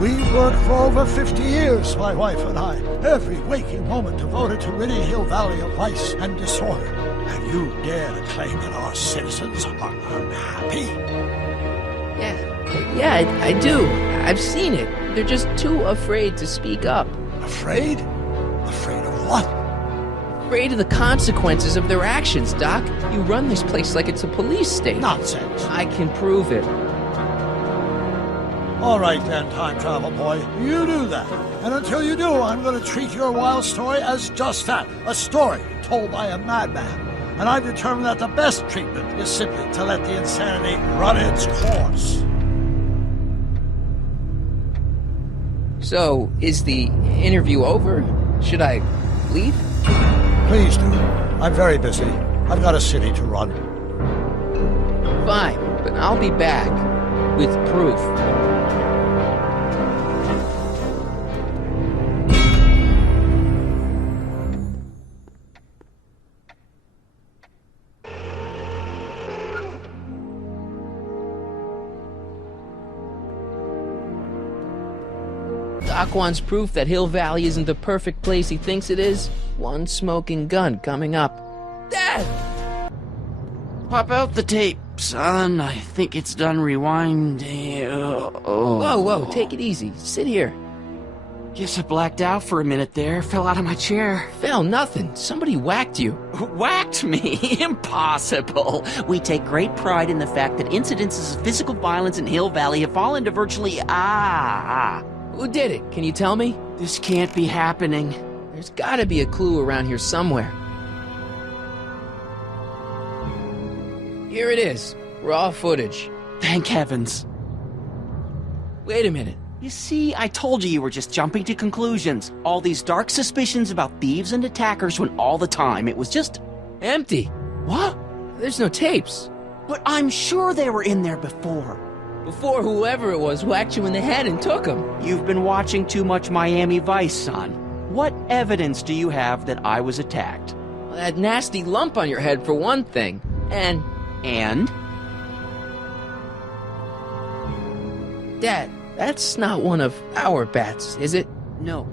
We've worked for over 50 years, my wife and I. Every waking moment devoted to ridding Hill Valley of vice and disorder. And you dare to claim that our citizens are unhappy? Yeah, I do. I've seen it. They're just too afraid to speak up. Afraid? Afraid of what? Afraid of the consequences of their actions, Doc. You run this place like it's a police state. Nonsense. I can prove it. All right then, time travel boy. You do that. And until you do, I'm going to treat your wild story as just that. A story told by a madman. And I've determined that the best treatment is simply to let the insanity run its course. So, is the interview over? Should I leave? Please do. I'm very busy. I've got a city to run. Fine, but I'll be back with proof. Doc wants proof that Hill Valley isn't the perfect place he thinks it is. One smoking gun coming up. Dad! Pop out the tape, son. I think it's done rewinding. Whoa, take it easy. Sit here. Guess I blacked out for a minute there. Fell out of my chair. Fell nothing. Somebody whacked you. Whacked me? Impossible. We take great pride in the fact that incidences of physical violence in Hill Valley have fallen to virtually... Who did it? Can you tell me? This can't be happening. There's gotta be a clue around here somewhere. Here it is. Raw footage. Thank heavens. Wait a minute. You see, I told you were just jumping to conclusions. All these dark suspicions about thieves and attackers when all the time it was just... empty. What? There's no tapes. But I'm sure they were in there before. Before whoever it was whacked you in the head and took them. You've been watching too much Miami Vice, son. What evidence do you have that I was attacked? Well, that nasty lump on your head, for one thing. And? Dad, that's not one of our bats, is it? No.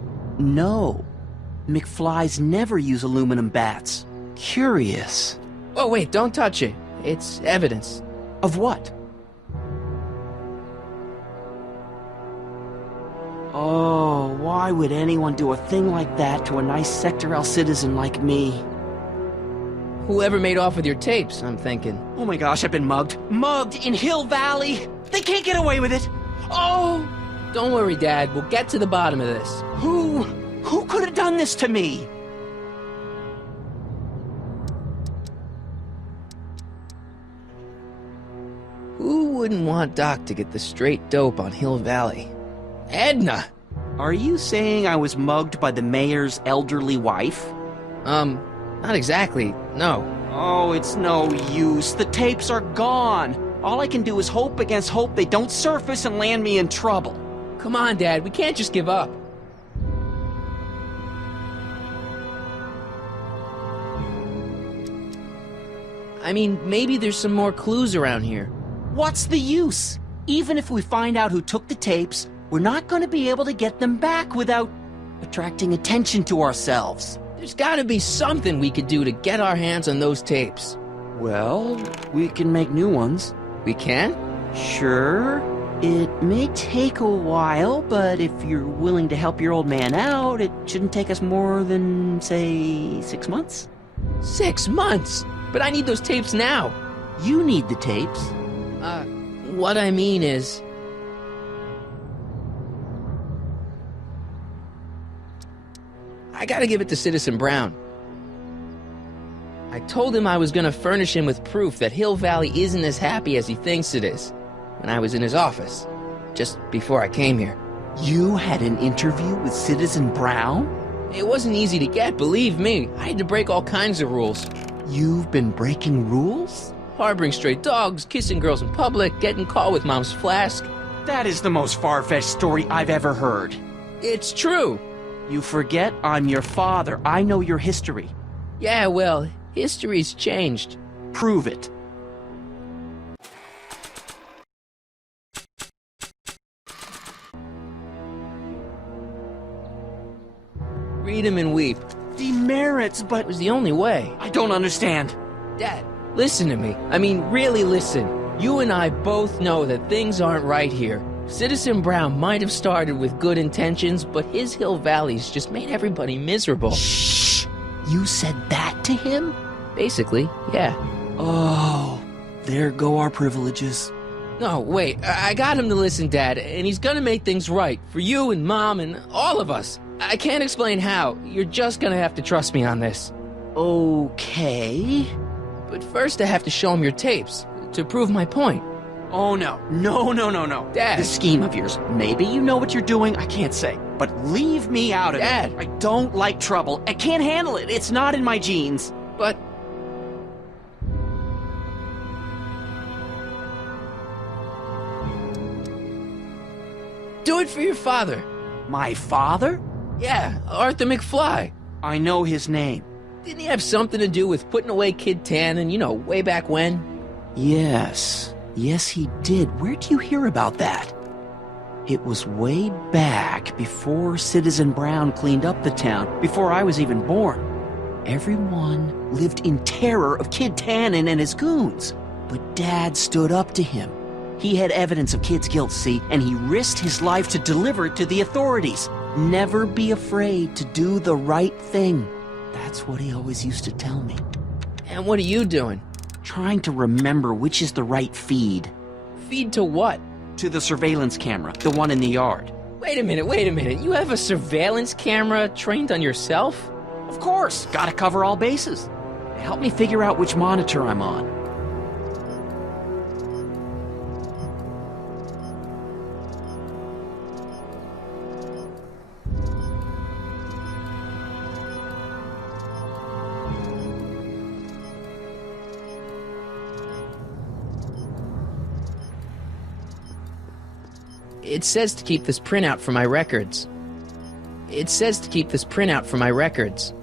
McFlys never use aluminum bats. Curious. Oh, wait, don't touch it. It's evidence. Of what? Oh, why would anyone do a thing like that to a nice Sector L citizen like me? Whoever made off with your tapes, I'm thinking. Oh my gosh, I've been mugged. Mugged in Hill Valley! They can't get away with it! Oh! Don't worry, Dad. We'll get to the bottom of this. Who could have done this to me? Who wouldn't want Doc to get the straight dope on Hill Valley? Edna! Are you saying I was mugged by the mayor's elderly wife? Not exactly, no. Oh, it's no use. The tapes are gone. All I can do is hope against hope they don't surface and land me in trouble. Come on, Dad, we can't just give up. I mean, maybe there's some more clues around here. What's the use? Even if we find out who took the tapes, we're not going to be able to get them back without attracting attention to ourselves. There's gotta be something we could do to get our hands on those tapes. Well, we can make new ones. We can? Sure. It may take a while, but if you're willing to help your old man out, it shouldn't take us more than, say, 6 months. 6 months? But I need those tapes now. You need the tapes. What I mean is... I gotta give it to Citizen Brown. I told him I was gonna furnish him with proof that Hill Valley isn't as happy as he thinks it is, when I was in his office, just before I came here. You had an interview with Citizen Brown? It wasn't easy to get, believe me. I had to break all kinds of rules. You've been breaking rules? Harboring stray dogs, kissing girls in public, getting caught with Mom's flask. That is the most far-fetched story I've ever heard. It's true. You forget I'm your father. I know your history. Yeah, well, history's changed. Prove it. Read him and weep. Demerits, but... It was the only way. I don't understand. Dad, listen to me. I mean, really listen. You and I both know that things aren't right here. Citizen Brown might have started with good intentions, but his Hill Valley's just made everybody miserable. Shh! You said that to him? Basically, yeah. Oh, there go our privileges. No, wait, I got him to listen, Dad, and he's gonna make things right. For you and Mom and all of us. I can't explain how. You're just gonna have to trust me on this. Okay. But first I have to show him your tapes, to prove my point. Oh, no. No. Dad. This scheme of yours, maybe you know what you're doing, I can't say. But leave me out of Dad. it. I don't like trouble. I can't handle it. It's not in my genes. But... do it for your father. My father? Yeah, Arthur McFly. I know his name. Didn't he have something to do with putting away Kid Tannen, way back when? Yes, he did. Where'd you hear about that? It was way back before Citizen Brown cleaned up the town, before I was even born. Everyone lived in terror of Kid Tannen and his goons. But Dad stood up to him. He had evidence of Kid's guilt, see, and he risked his life to deliver it to the authorities. Never be afraid to do the right thing. That's what he always used to tell me. And what are you doing? Trying to remember which is the right feed. Feed to what? To the surveillance camera, the one in the yard. Wait a minute. You have a surveillance camera trained on yourself? Of course, gotta cover all bases. Help me figure out which monitor I'm on. It says to keep this printout for my records. It says to keep this printout for my records.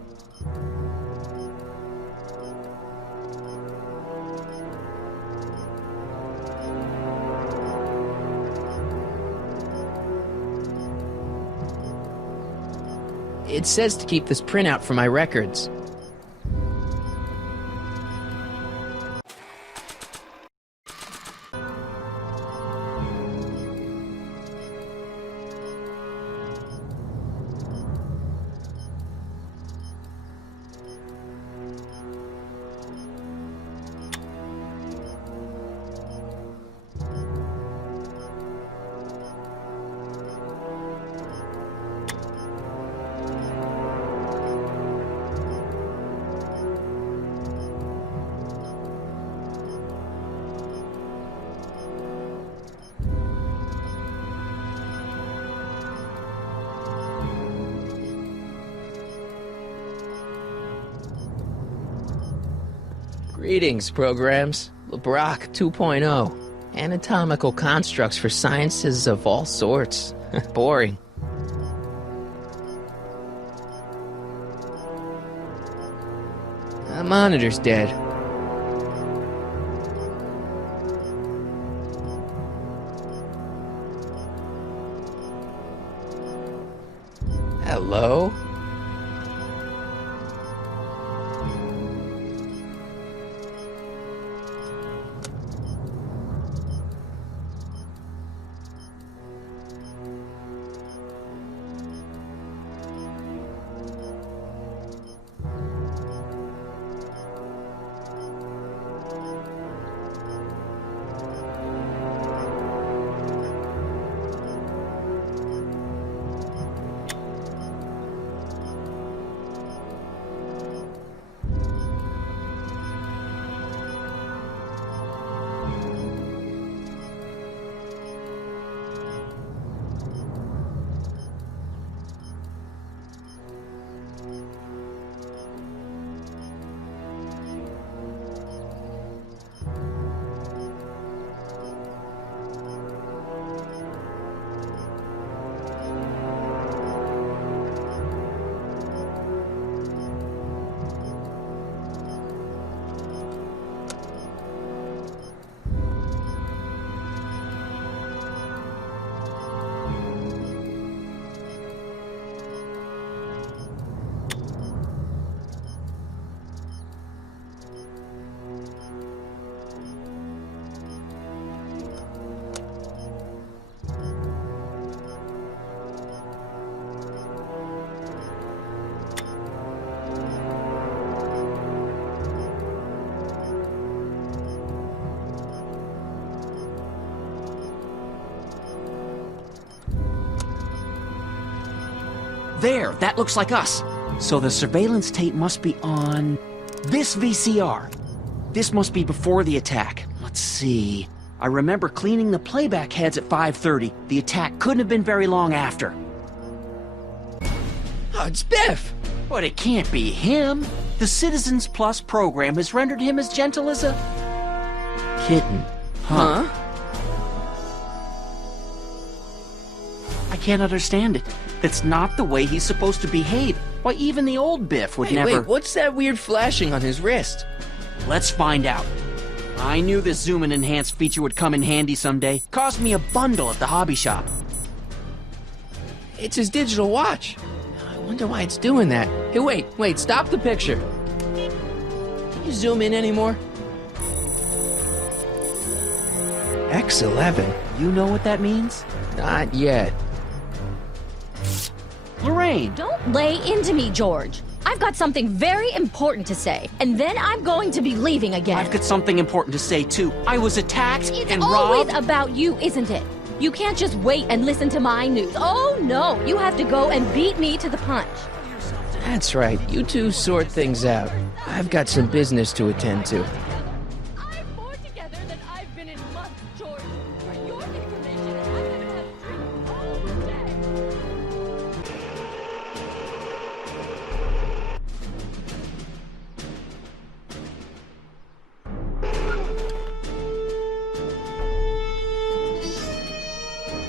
It says to keep this printout for my records. Greetings, programs. LeBrock 2.0. Anatomical constructs for sciences of all sorts. Boring. The monitor's dead. Hello? There, that looks like us. So the surveillance tape must be on this VCR. This must be before the attack. Let's see. I remember cleaning the playback heads at 5:30. The attack couldn't have been very long after. Oh, it's Biff! But it can't be him. The Citizens Plus program has rendered him as gentle as a kitten. Huh? I can't understand it. That's not the way he's supposed to behave. Why, even the old Biff would never... Wait, what's that weird flashing on his wrist? Let's find out. I knew this zoom and enhance feature would come in handy someday. Cost me a bundle at the hobby shop. It's his digital watch. I wonder why it's doing that. Hey, wait, stop the picture. Can you zoom in anymore? X11. You know what that means? Not yet. Lorraine! Don't lay into me, George. I've got something very important to say, and then I'm going to be leaving again. I've got something important to say, too. I was attacked and always robbed. about you, isn't it? You can't just wait and listen to my news. Oh, no. You have to go and beat me to the punch. That's right. You two sort things out. I've got some business to attend to. I'm more together than I've been in months, George. For your information, I haven't had a drink all day.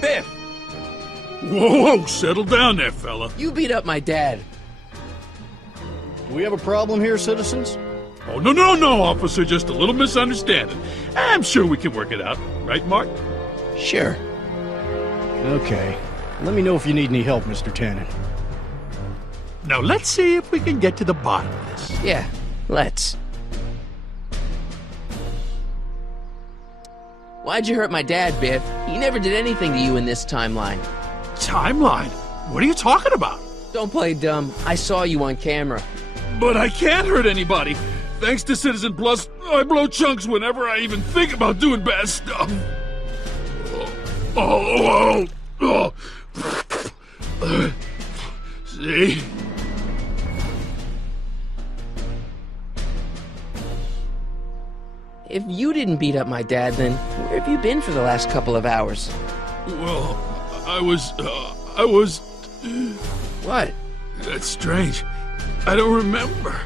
Biff! Whoa, settle down there, fella. You beat up my dad. Do we have a problem here, citizens? Oh, no, officer. Just a little misunderstanding. I'm sure we can work it out. Right, Mark? Sure. Okay. Let me know if you need any help, Mr. Tannen. Now, let's see if we can get to the bottom of this. Yeah, let's. Why'd you hurt my dad, Biff? He never did anything to you in this timeline. Timeline? What are you talking about? Don't play dumb. I saw you on camera. But I can't hurt anybody. Thanks to Citizen Plus, I blow chunks whenever I even think about doing bad stuff. Oh. See? If you didn't beat up my dad, then where have you been for the last couple of hours? Well, I was... What? That's strange. I don't remember.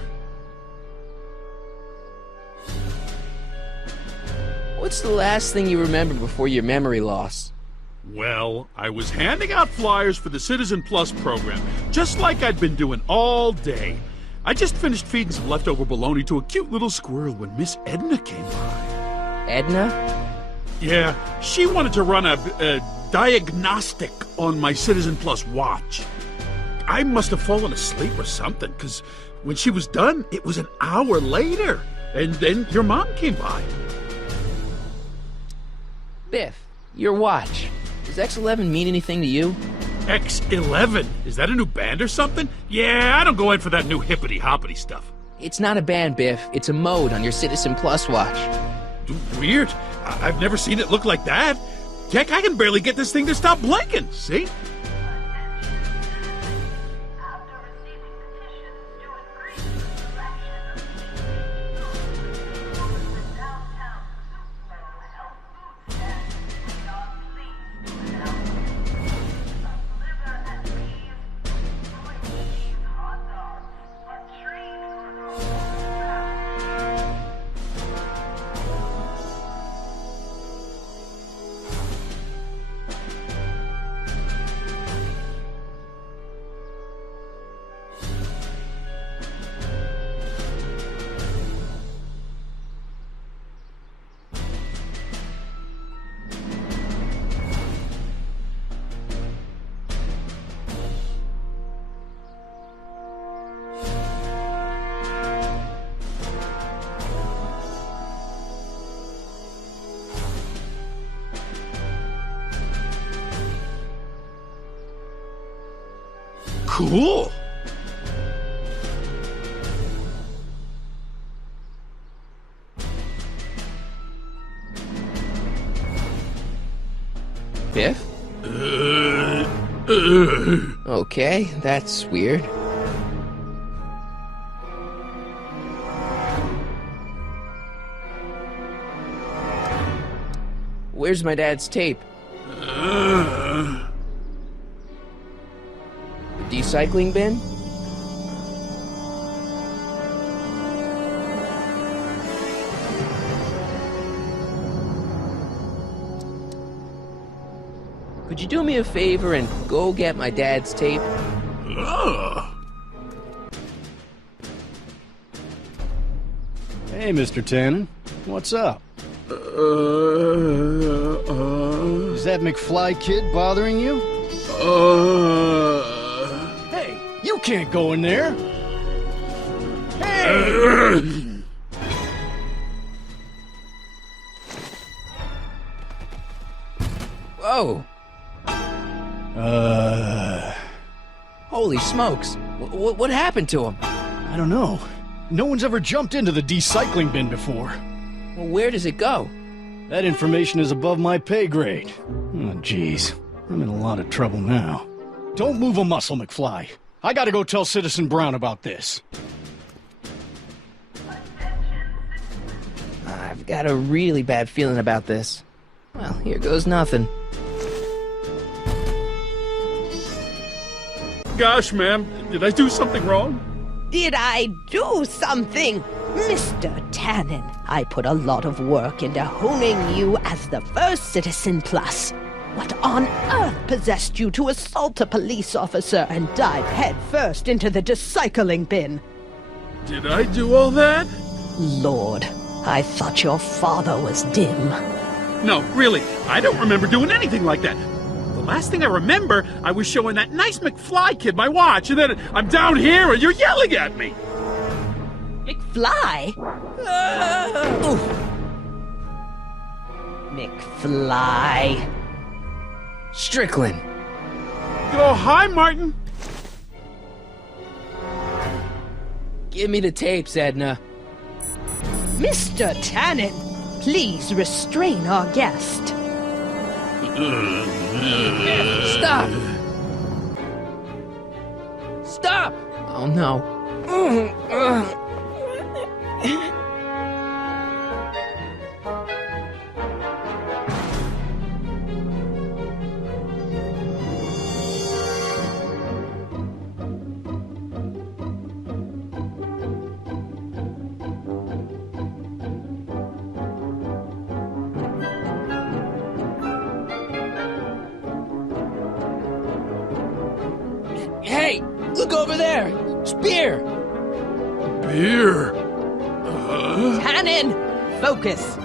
What's the last thing you remember before your memory loss? Well, I was handing out flyers for the Citizen Plus program, just like I'd been doing all day. I just finished feeding some leftover bologna to a cute little squirrel when Miss Edna came by. Edna? Yeah, she wanted to run a diagnostic on my Citizen Plus watch. I must have fallen asleep or something, because when she was done, it was an hour later. And then your mom came by. Biff, your watch. Does X11 mean anything to you? X11? Is that a new band or something? Yeah, I don't go in for that new hippity-hoppity stuff. It's not a band, Biff. It's a mode on your Citizen Plus watch. Weird. I've never seen it look like that. Heck, I can barely get this thing to stop blinking, see? Cool. Biff? Okay, that's weird. Where's my dad's tape? The recycling bin? Could you do me a favor and go get my dad's tape? Hey, Mr. Tannen. What's up? Is that McFly kid bothering you? Hey, you can't go in there! Hey! Whoa! Holy smokes! What happened to him? I don't know. No one's ever jumped into the recycling bin before. Well, where does it go? That information is above my pay grade. Oh, jeez. I'm in a lot of trouble now. Don't move a muscle, McFly. I gotta go tell Citizen Brown about this. I've got a really bad feeling about this. Well, here goes nothing. Gosh, ma'am, did I do something wrong? Did I do something? Mr. Tannen, I put a lot of work into honing you as the first Citizen Plus. What on earth possessed you to assault a police officer and dive headfirst into the recycling bin? Did I do all that? Lord, I thought your father was dim. No, really, I don't remember doing anything like that. The last thing I remember, I was showing that nice McFly kid my watch, and then I'm down here and you're yelling at me. McFly? McFly. Strickland. Oh, hi, Martin. Give me the tapes, Edna. Mr. Tannen, please restrain our guest. Stop! Stop! Oh no. Hey, look over there! It's beer! Beer? Tannen, focus!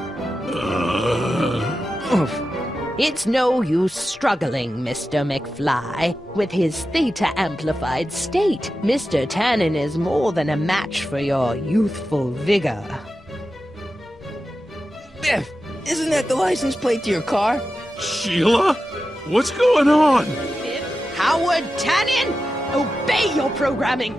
It's no use struggling, Mr. McFly. With his theta-amplified state, Mr. Tannen is more than a match for your youthful vigor. Biff, isn't that the license plate to your car? Sheila? What's going on? Howard Tannen, obey your programming!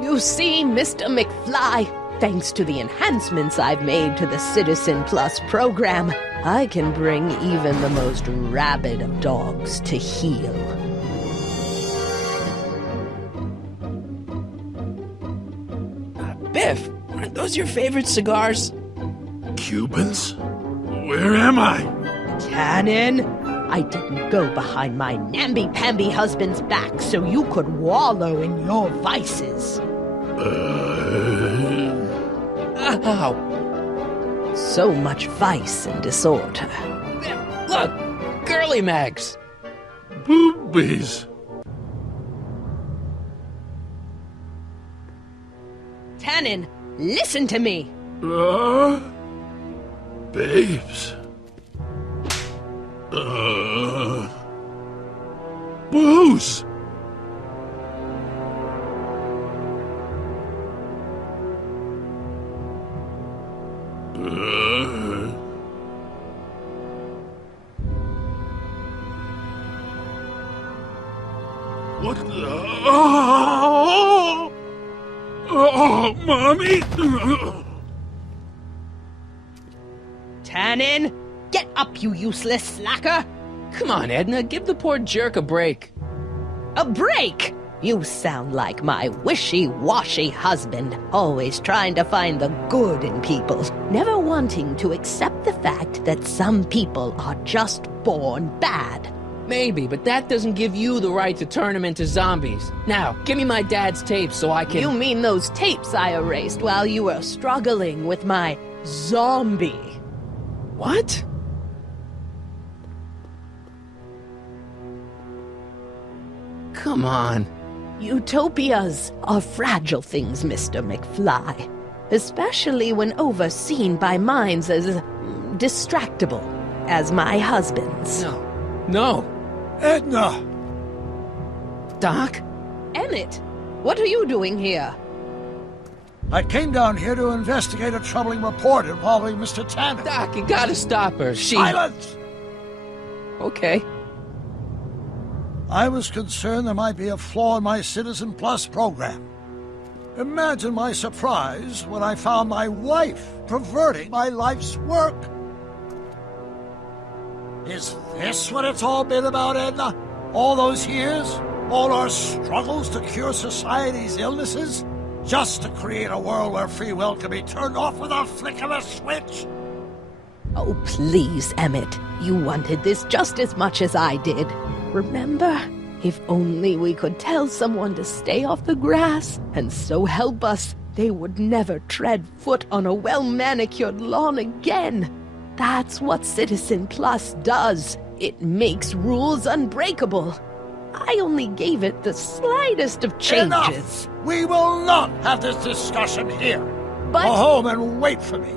You see, Mr. McFly, thanks to the enhancements I've made to the Citizen Plus program, I can bring even the most rabid of dogs to heel. Biff, aren't those your favorite cigars? Cubans? Where am I? Tannen, I didn't go behind my namby-pamby husband's back so you could wallow in your vices. Ow. So much vice and disorder. Look! Girly mags! Boobies! Tannen, listen to me! Babes. Booze! What the... Oh, Mommy! Tannen, get up, you useless slacker! Come on, Edna, give the poor jerk a break. A break? You sound like my wishy-washy husband, always trying to find the good in people, never wanting to accept the fact that some people are just born bad. Maybe, but that doesn't give you the right to turn them into zombies. Now, give me my dad's tapes so I can... You mean those tapes I erased while you were struggling with my zombie? What? Come on. Utopias are fragile things, Mr. McFly. Especially when overseen by minds as distractible as my husband's. No. Edna! Doc? Emmett, what are you doing here? I came down here to investigate a troubling report involving Mr. Tanner. Doc, you gotta stop her. Silence! Okay. I was concerned there might be a flaw in my Citizen Plus program. Imagine my surprise when I found my wife perverting my life's work. Is this what it's all been about, Edna? All those years? All our struggles to cure society's illnesses? Just to create a world where free will can be turned off with a flick of a switch? Oh, please, Emmett. You wanted this just as much as I did. Remember? If only we could tell someone to stay off the grass, and so help us, they would never tread foot on a well-manicured lawn again. That's what Citizen Plus does. It makes rules unbreakable. I only gave it the slightest of changes. Enough! We will not have this discussion here. But... Go home and wait for me.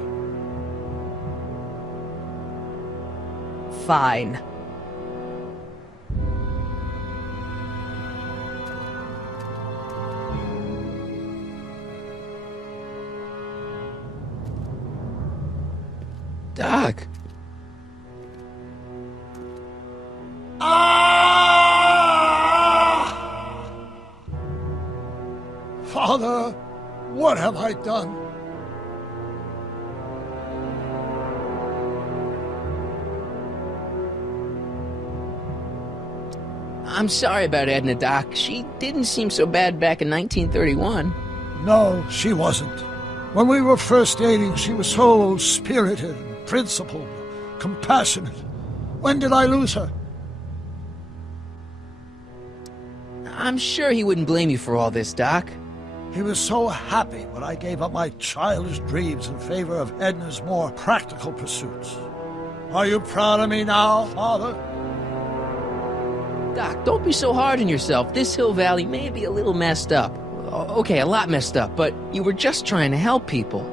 Fine. Doc. Father, what have I done? I'm sorry about Edna, Doc. She didn't seem so bad back in 1931. No, she wasn't. When we were first dating, she was so spirited and principled, compassionate. When did I lose her? I'm sure he wouldn't blame you for all this, Doc. He was so happy when I gave up my childish dreams in favor of Edna's more practical pursuits. Are you proud of me now, Father? Doc, don't be so hard on yourself. This Hill Valley may be a little messed up. Okay, a lot messed up, but you were just trying to help people.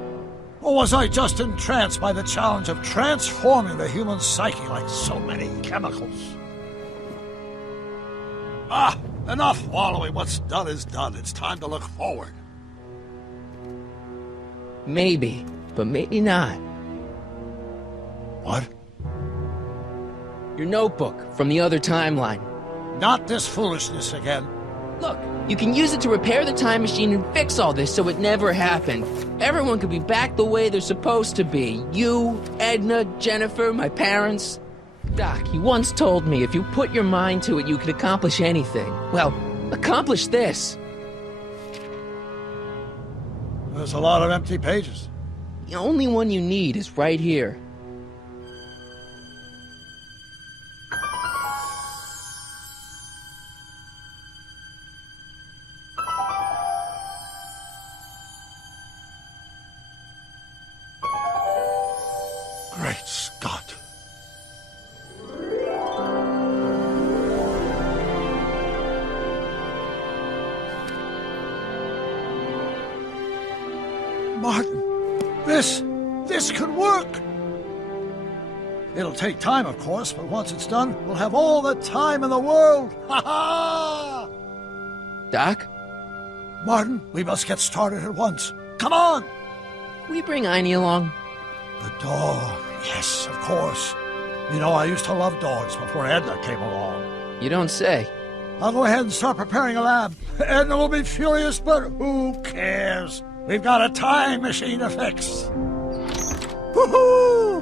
Or was I just entranced by the challenge of transforming the human psyche like so many chemicals? Enough wallowing. What's done is done. It's time to look forward. Maybe, but maybe not. What? Your notebook from the other timeline. Not this foolishness again. Look, you can use it to repair the time machine and fix all this so it never happened. Everyone could be back the way they're supposed to be. You, Edna, Jennifer, my parents. Doc, you once told me if you put your mind to it, you could accomplish anything. Well, accomplish this. There's a lot of empty pages. The only one you need is right here. Great Scott. Martin, this could work. It'll take time, of course, but once it's done, we'll have all the time in the world. Ha ha! Doc? Martin, we must get started at once. Come on! Can we bring Einie along? The dog. Yes, of course. You know, I used to love dogs before Edna came along. You don't say. I'll go ahead and start preparing a lab. Edna will be furious, but who cares? We've got a time machine to fix. Woohoo!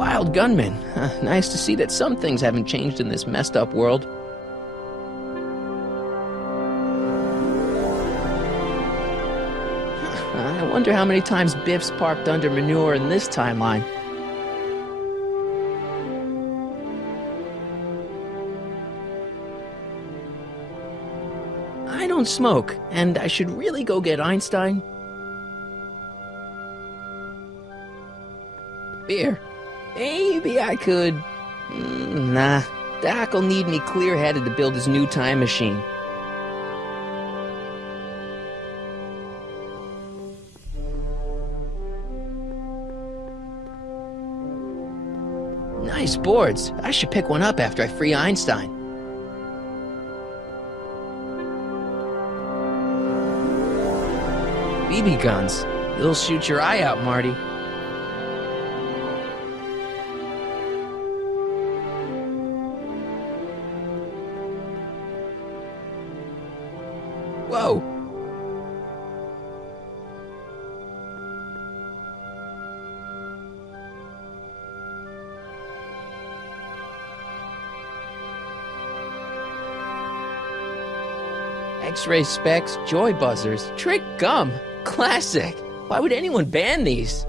Wild gunman. Nice to see that some things haven't changed in this messed up world. I wonder how many times Biff's parked under manure in this timeline. I don't smoke, and I should really go get Einstein. Beer. Maybe I could... Nah, Doc'll need me clear-headed to build his new time machine. Nice boards. I should pick one up after I free Einstein. BB guns. It'll shoot your eye out, Marty. Whoa! X-ray specs, joy buzzers, trick gum. Classic. Why would anyone ban these?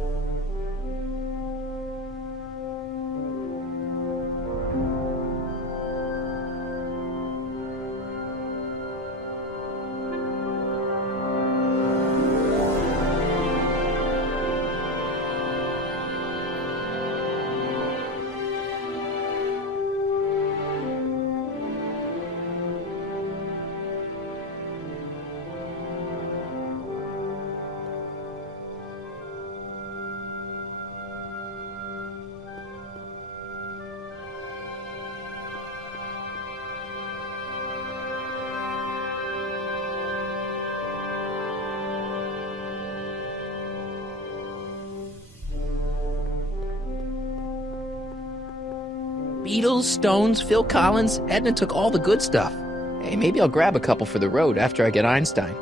Beatles, Stones, Phil Collins. Edna took all the good stuff. Hey, maybe I'll grab a couple for the road after I get Einstein.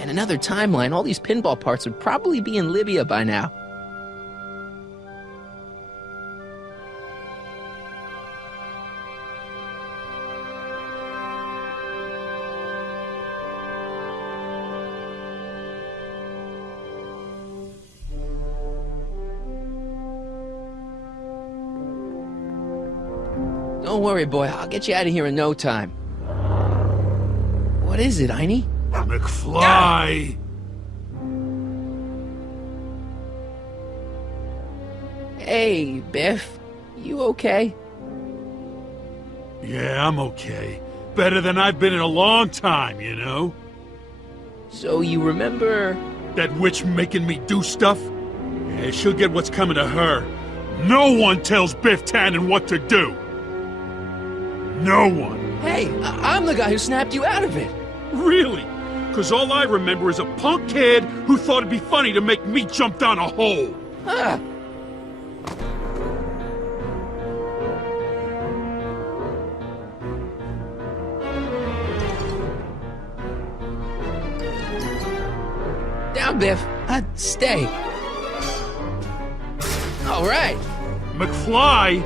In another timeline, all these pinball parts would probably be in Libya by now. Don't worry, boy. I'll get you out of here in no time. What is it, Einie? McFly! Hey, Biff. You okay? Yeah, I'm okay. Better than I've been in a long time, you know? So you remember... that witch making me do stuff? Yeah, she'll get what's coming to her. No one tells Biff Tannen what to do! No one! Hey, I'm the guy who snapped you out of it! Really? Because all I remember is a punk kid who thought it'd be funny to make me jump down a hole! Ah! Down, Biff. Stay. All right. McFly!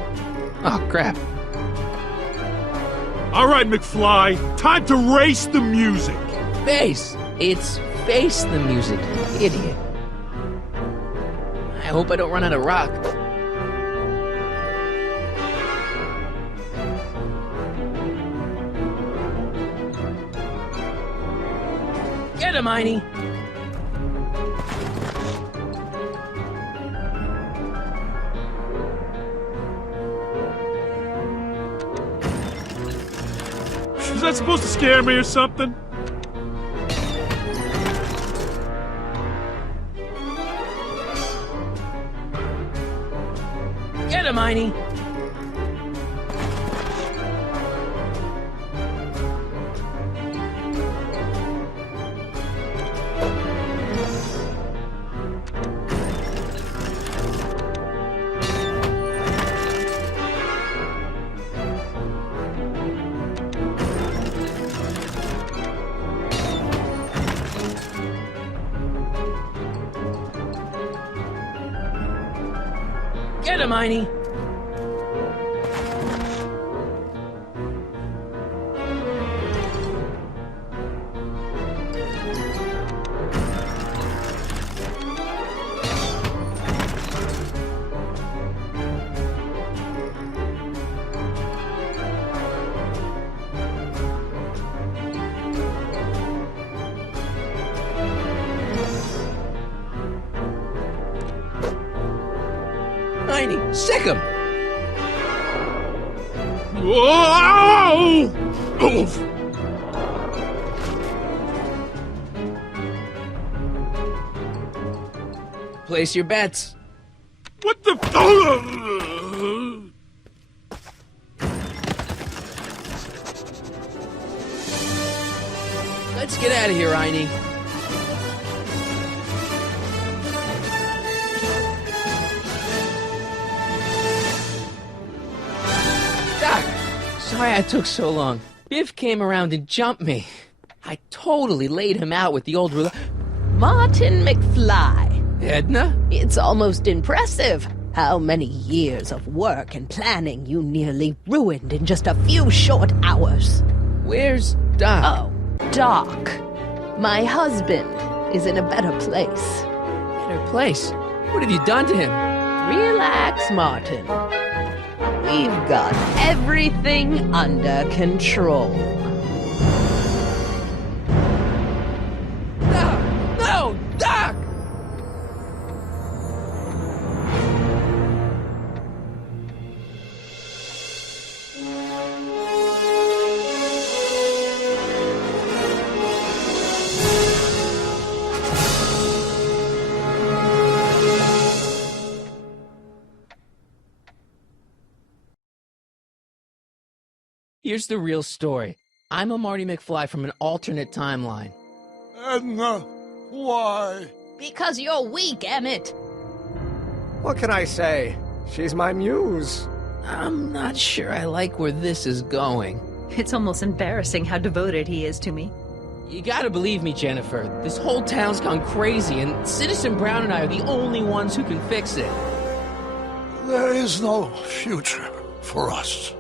Oh, crap. All right, McFly. Time to race the music. Face. It's face the music, idiot. I hope I don't run out of rock. Get him, Einie. Is that supposed to scare me or something? Get him, Einie. Get him, Heine! Heine, sick him! Whoa! Oof. Place your bets. What the Let's get out of here, Heine. Doc, sorry I took so long. Biff came around and jumped me. I totally laid him out with the old ruler. Martin McFly. Edna? It's almost impressive how many years of work and planning you nearly ruined in just a few short hours. Where's Doc? Oh, Doc. My husband is in a better place. Better place? What have you done to him? Relax, Martin. We've got everything under control. No, Doc! Here's the real story. I'm a Marty McFly from an alternate timeline. Edna, why? Because you're weak, Emmett. What can I say? She's my muse. I'm not sure I like where this is going. It's almost embarrassing how devoted he is to me. You gotta believe me, Jennifer. This whole town's gone crazy, and Citizen Brown and I are the only ones who can fix it. There is no future for us.